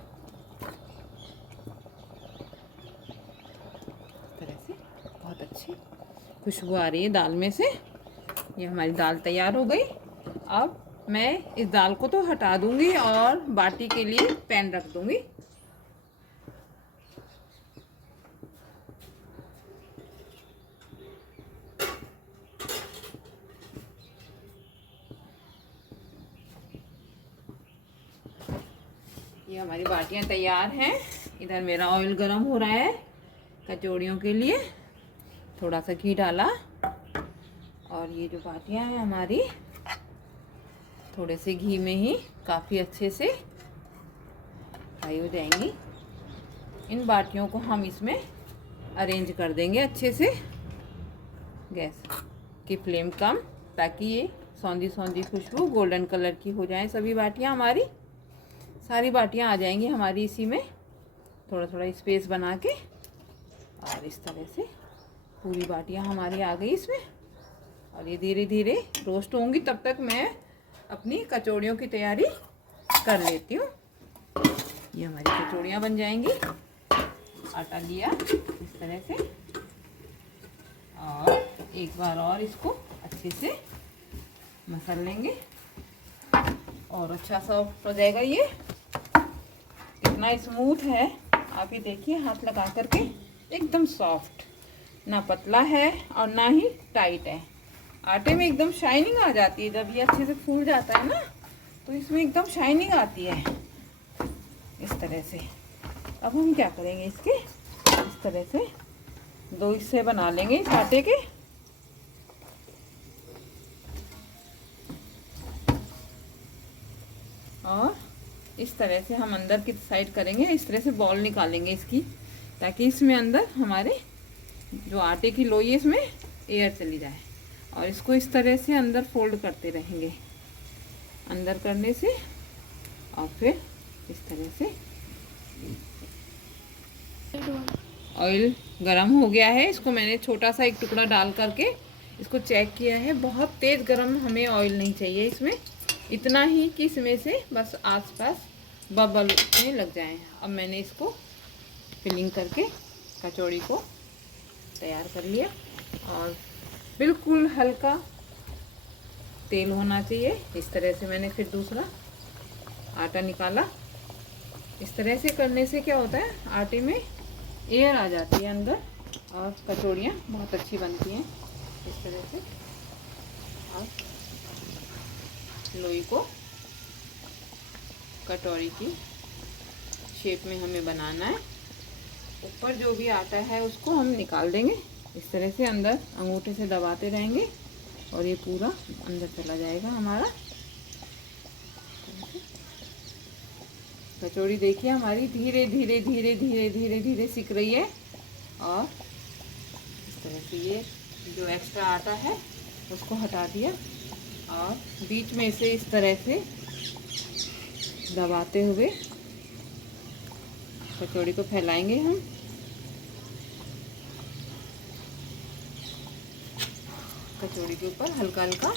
तरह से बहुत अच्छी खुशबू आ रही है दाल में से। ये हमारी दाल तैयार हो गई। अब मैं इस दाल को तो हटा दूंगी और बाटी के लिए पैन रख दूंगी। ये हमारी बाटियां तैयार हैं। इधर मेरा ऑयल गरम हो रहा है कचौड़ियों के लिए। थोड़ा सा घी डाला और ये जो बाटियां हैं हमारी थोड़े से घी में ही काफ़ी अच्छे से फ्राई हो जाएंगी। इन बाटियों को हम इसमें अरेंज कर देंगे अच्छे से। गैस की फ्लेम कम, ताकि ये सौंधी सौंधी खुशबू गोल्डन कलर की हो जाए। सभी बाटियां हमारी, सारी बाटियां आ जाएंगी हमारी इसी में। थोड़ा थोड़ा स्पेस बना के और इस तरह से पूरी बाटियां हमारी आ गई इसमें। और ये धीरे धीरे रोस्ट होंगी, तब तक मैं अपनी कचौड़ियों की तैयारी कर लेती हूँ। ये हमारी कचौड़ियाँ बन जाएंगी। आटा लिया इस तरह से और एक बार और इसको अच्छे से मसल लेंगे और अच्छा सॉफ्ट हो जाएगा। ये कितना स्मूथ है, आप ये देखिए हाथ लगा करके, एकदम सॉफ्ट, ना पतला है और ना ही टाइट है। आटे में एकदम शाइनिंग आ जाती है जब ये अच्छे से फूल जाता है ना, तो इसमें एकदम शाइनिंग आती है इस तरह से। अब हम क्या करेंगे, इसके इस तरह से दो हिस्से बना लेंगे इस आटे के। और इस तरह से हम अंदर की साइड करेंगे, इस तरह से बॉल निकालेंगे इसकी, ताकि इसमें अंदर हमारे जो आटे की लोई है इसमें एयर चली जाए। और इसको इस तरह से अंदर फोल्ड करते रहेंगे, अंदर करने से, और फिर इस तरह से। ऑयल गरम हो गया है, इसको मैंने छोटा सा एक टुकड़ा डाल करके इसको चेक किया है। बहुत तेज़ गरम हमें ऑयल नहीं चाहिए इसमें, इतना ही कि इसमें से बस आसपास बबल में लग जाएं। अब मैंने इसको फिलिंग करके कचौड़ी को तैयार कर लिया और बिल्कुल हल्का तेल होना चाहिए। इस तरह से मैंने फिर दूसरा आटा निकाला। इस तरह से करने से क्या होता है, आटे में एयर आ जाती है अंदर और कचौड़ियाँ बहुत अच्छी बनती हैं। इस तरह से और लोई को कटोरी की शेप में हमें बनाना है। ऊपर जो भी आटा है उसको हम निकाल देंगे। इस तरह से अंदर अंगूठे से दबाते रहेंगे और ये पूरा अंदर चला जाएगा हमारा। कचौड़ी देखिए हमारी धीरे धीरे धीरे धीरे धीरे धीरे सिक रही है और इस तरह से ये जो एक्स्ट्रा आटा है उसको हटा दिया और बीच में से इस तरह से दबाते हुए कचौड़ी को फैलाएंगे हम। कचौड़ी के ऊपर हल्का हल्का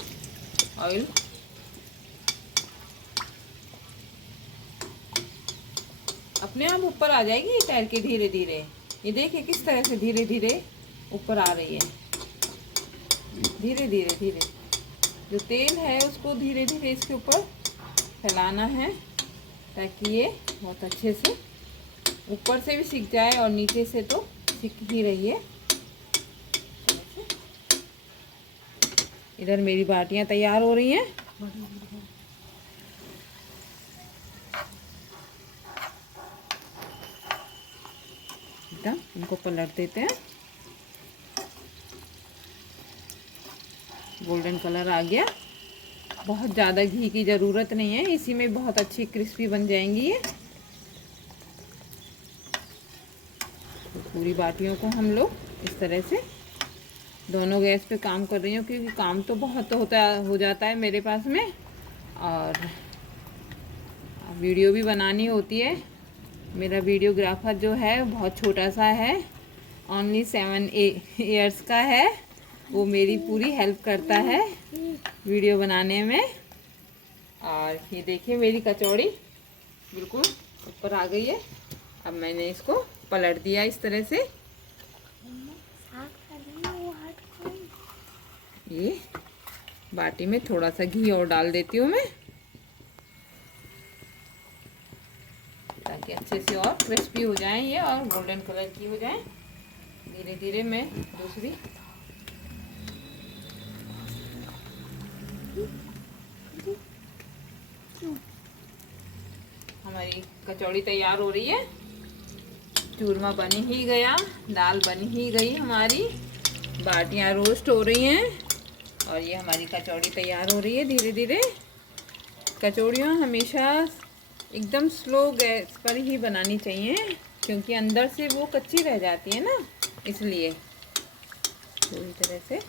ऑयल अपने आप ऊपर आ जाएगी ये तैर के धीरे धीरे। ये देखिए किस तरह से धीरे धीरे ऊपर आ रही है। धीरे धीरे धीरे जो तेल है उसको धीरे धीरे इसके ऊपर फैलाना है ताकि ये बहुत अच्छे से ऊपर से भी सिक जाए और नीचे से तो सिक ही रही है। इधर मेरी बाटियां तैयार हो रही हैं। एकदम इनको पलट देते हैं। गोल्डन कलर आ गया। बहुत ज़्यादा घी की ज़रूरत नहीं है, इसी में बहुत अच्छी क्रिस्पी बन जाएंगी ये। तो पूरी बाटियों को हम लोग इस तरह से दोनों गैस पे काम कर रही हूँ क्योंकि काम तो बहुत हो जाता है मेरे पास में और वीडियो भी बनानी होती है। मेरा वीडियोग्राफर जो है बहुत छोटा सा है, ओनली 7 ईयर्स का है। वो मेरी पूरी हेल्प करता है वीडियो बनाने में। और ये देखिए मेरी कचौड़ी बिल्कुल ऊपर आ गई है। अब मैंने इसको पलट दिया इस तरह से। ये बाटी में थोड़ा सा घी और डाल देती हूँ मैं ताकि अच्छे से और क्रिस्पी हो जाएं ये और गोल्डन कलर की हो जाएं। धीरे धीरे मैं दूसरी हमारी कचौड़ी तैयार हो रही है। चूरमा बन ही गया, दाल बन ही गई, हमारी बाटियां रोस्ट हो रही हैं और ये हमारी कचौड़ी तैयार हो रही है धीरे धीरे। कचौड़ियाँ हमेशा एकदम स्लो गैस पर ही बनानी चाहिए क्योंकि अंदर से वो कच्ची रह जाती है ना, इसलिए पूरी तरह से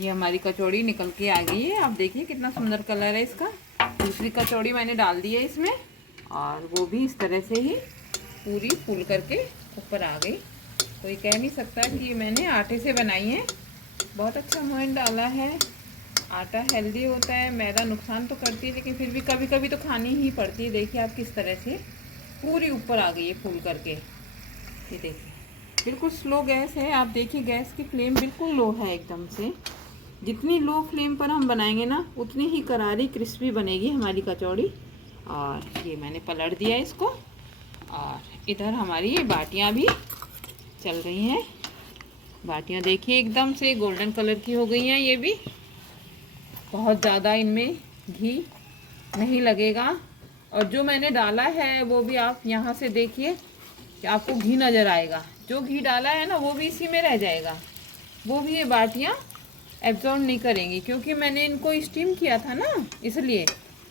ये हमारी कचौड़ी निकल के आ गई है। आप देखिए कितना सुंदर कलर है इसका। दूसरी कचौड़ी मैंने डाल दी है इसमें और वो भी इस तरह से ही पूरी फूल करके ऊपर आ गई। कोई कह नहीं सकता कि ये मैंने आटे से बनाई है। बहुत अच्छा मोइन डाला है। आटा हेल्दी होता है, मैदा नुकसान तो करती है लेकिन फिर भी कभी कभी तो खानी ही पड़ती है। देखिए आप किस तरह से पूरी ऊपर आ गई है फूल करके। ये देखिए बिल्कुल स्लो गैस है। आप देखिए गैस की फ्लेम बिल्कुल लो है एकदम से। जितनी लो फ्लेम पर हम बनाएंगे ना उतनी ही करारी क्रिस्पी बनेगी हमारी कचौड़ी। और ये मैंने पलट दिया इसको और इधर हमारी ये बाटियाँ भी चल रही हैं। बाटियाँ देखिए एकदम से गोल्डन कलर की हो गई हैं। ये भी बहुत ज़्यादा इनमें घी नहीं लगेगा और जो मैंने डाला है वो भी आप यहाँ से देखिए कि आपको घी नज़र आएगा। जो घी डाला है ना वो भी इसी में रह जाएगा, वो भी ये बाटियाँ एब्जॉर्ब नहीं करेंगी क्योंकि मैंने इनको स्टीम किया था ना। इसलिए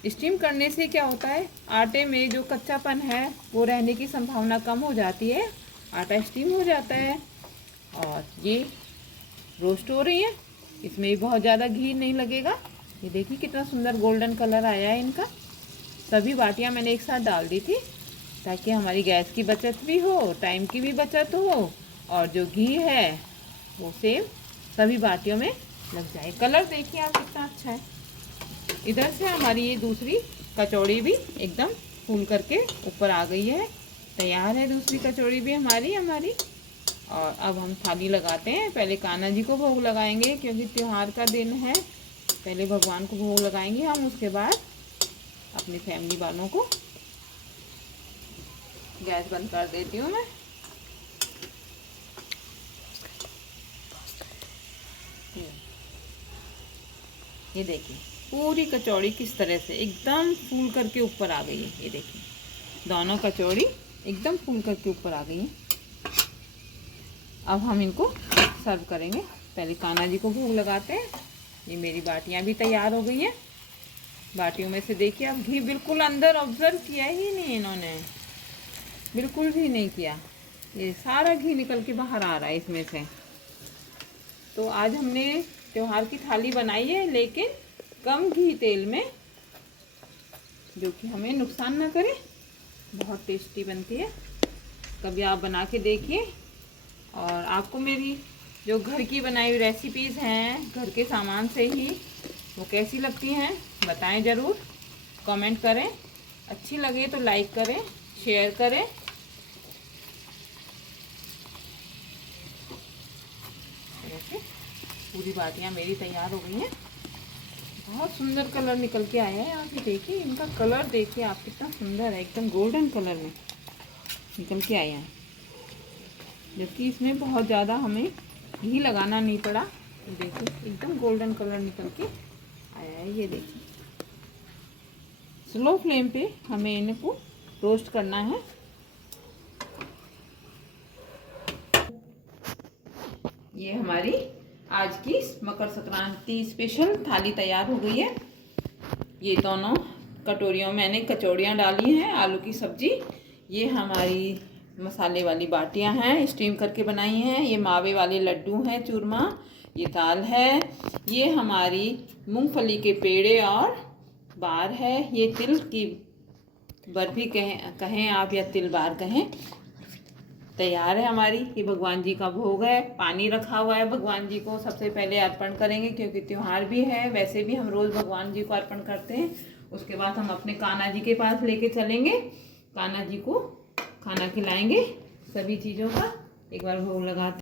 स्टीम करने से क्या होता है, आटे में जो कच्चापन है वो रहने की संभावना कम हो जाती है, आटा स्टीम हो जाता है। और ये रोस्ट हो रही है, इसमें भी बहुत ज़्यादा घी नहीं लगेगा। ये देखिए कितना सुंदर गोल्डन कलर आया है इनका। सभी बाटियाँ मैंने एक साथ डाल दी थी ताकि हमारी गैस की बचत भी हो, टाइम की भी बचत हो और जो घी है वो सेम सभी बाटियों में लग जाए। कलर देखिए आप कितना अच्छा है। इधर से हमारी ये दूसरी कचौड़ी भी एकदम फूल करके ऊपर आ गई है। तैयार है दूसरी कचौड़ी भी हमारी। और अब हम थाली लगाते हैं। पहले कान्हा जी को भोग लगाएंगे क्योंकि त्योहार का दिन है। पहले भगवान को भोग लगाएंगे हम, उसके बाद अपनी फैमिली वालों को। गैस बंद कर देती हूँ मैं। ये देखिए पूरी कचौड़ी किस तरह से एकदम फूल करके ऊपर आ गई है। ये देखिए दोनों कचौड़ी एकदम फूल करके ऊपर आ गई है। अब हम इनको सर्व करेंगे। पहले कान्हा जी को भोग लगाते हैं। ये मेरी बाटियां भी तैयार हो गई हैं। बाटियों में से देखिए अब घी बिल्कुल अंदर ऑब्जर्व किया ही नहीं इन्होंने, बिल्कुल भी नहीं किया। ये सारा घी निकल के बाहर आ रहा है इसमें से। तो आज हमने त्योहार की थाली बनाई है लेकिन कम घी तेल में, जो कि हमें नुकसान ना करे। बहुत टेस्टी बनती है, कभी आप बना के देखिए। और आपको मेरी जो घर की बनाई हुई रेसिपीज़ हैं घर के सामान से ही, वो कैसी लगती हैं बताएं ज़रूर, कमेंट करें। अच्छी लगे तो लाइक करें, शेयर करें। ऐसे पूरी बाटियां मेरी तैयार हो गई हैं। बहुत सुंदर कलर निकल के आया है। आप ये देखिए, इनका कलर देखिए आप कितना सुंदर है, एकदम गोल्डन कलर में निकल के आया है। जबकि इसमें बहुत ज़्यादा हमें घी लगाना नहीं पड़ा। देखिए एकदम गोल्डन कलर निकल के आया है। ये देखिए स्लो फ्लेम पे हमें इनको रोस्ट करना है। ये हमारी आज की मकर संक्रांति स्पेशल थाली तैयार हो गई है। ये दोनों कटोरियों में मैंने कचौड़ियाँ डाली हैं, आलू की सब्जी। ये हमारी मसाले वाली बाटियां हैं, स्टीम करके बनाई हैं। ये मावे वाले लड्डू हैं, चूरमा। ये दाल है। ये हमारी मूंगफली के पेड़े और बार है। ये तिल की बर्फी कहें आप, या तिल बार कहें। तैयार है हमारी। ये भगवान जी का भोग है। पानी रखा हुआ है, भगवान जी को सबसे पहले अर्पण करेंगे क्योंकि त्यौहार भी है। वैसे भी हम रोज़ भगवान जी को अर्पण करते हैं। उसके बाद हम अपने कान्हा जी के पास लेके चलेंगे। कान्हा जी को खाना खिलाएंगे। सभी चीज़ों का एक बार भोग लगाते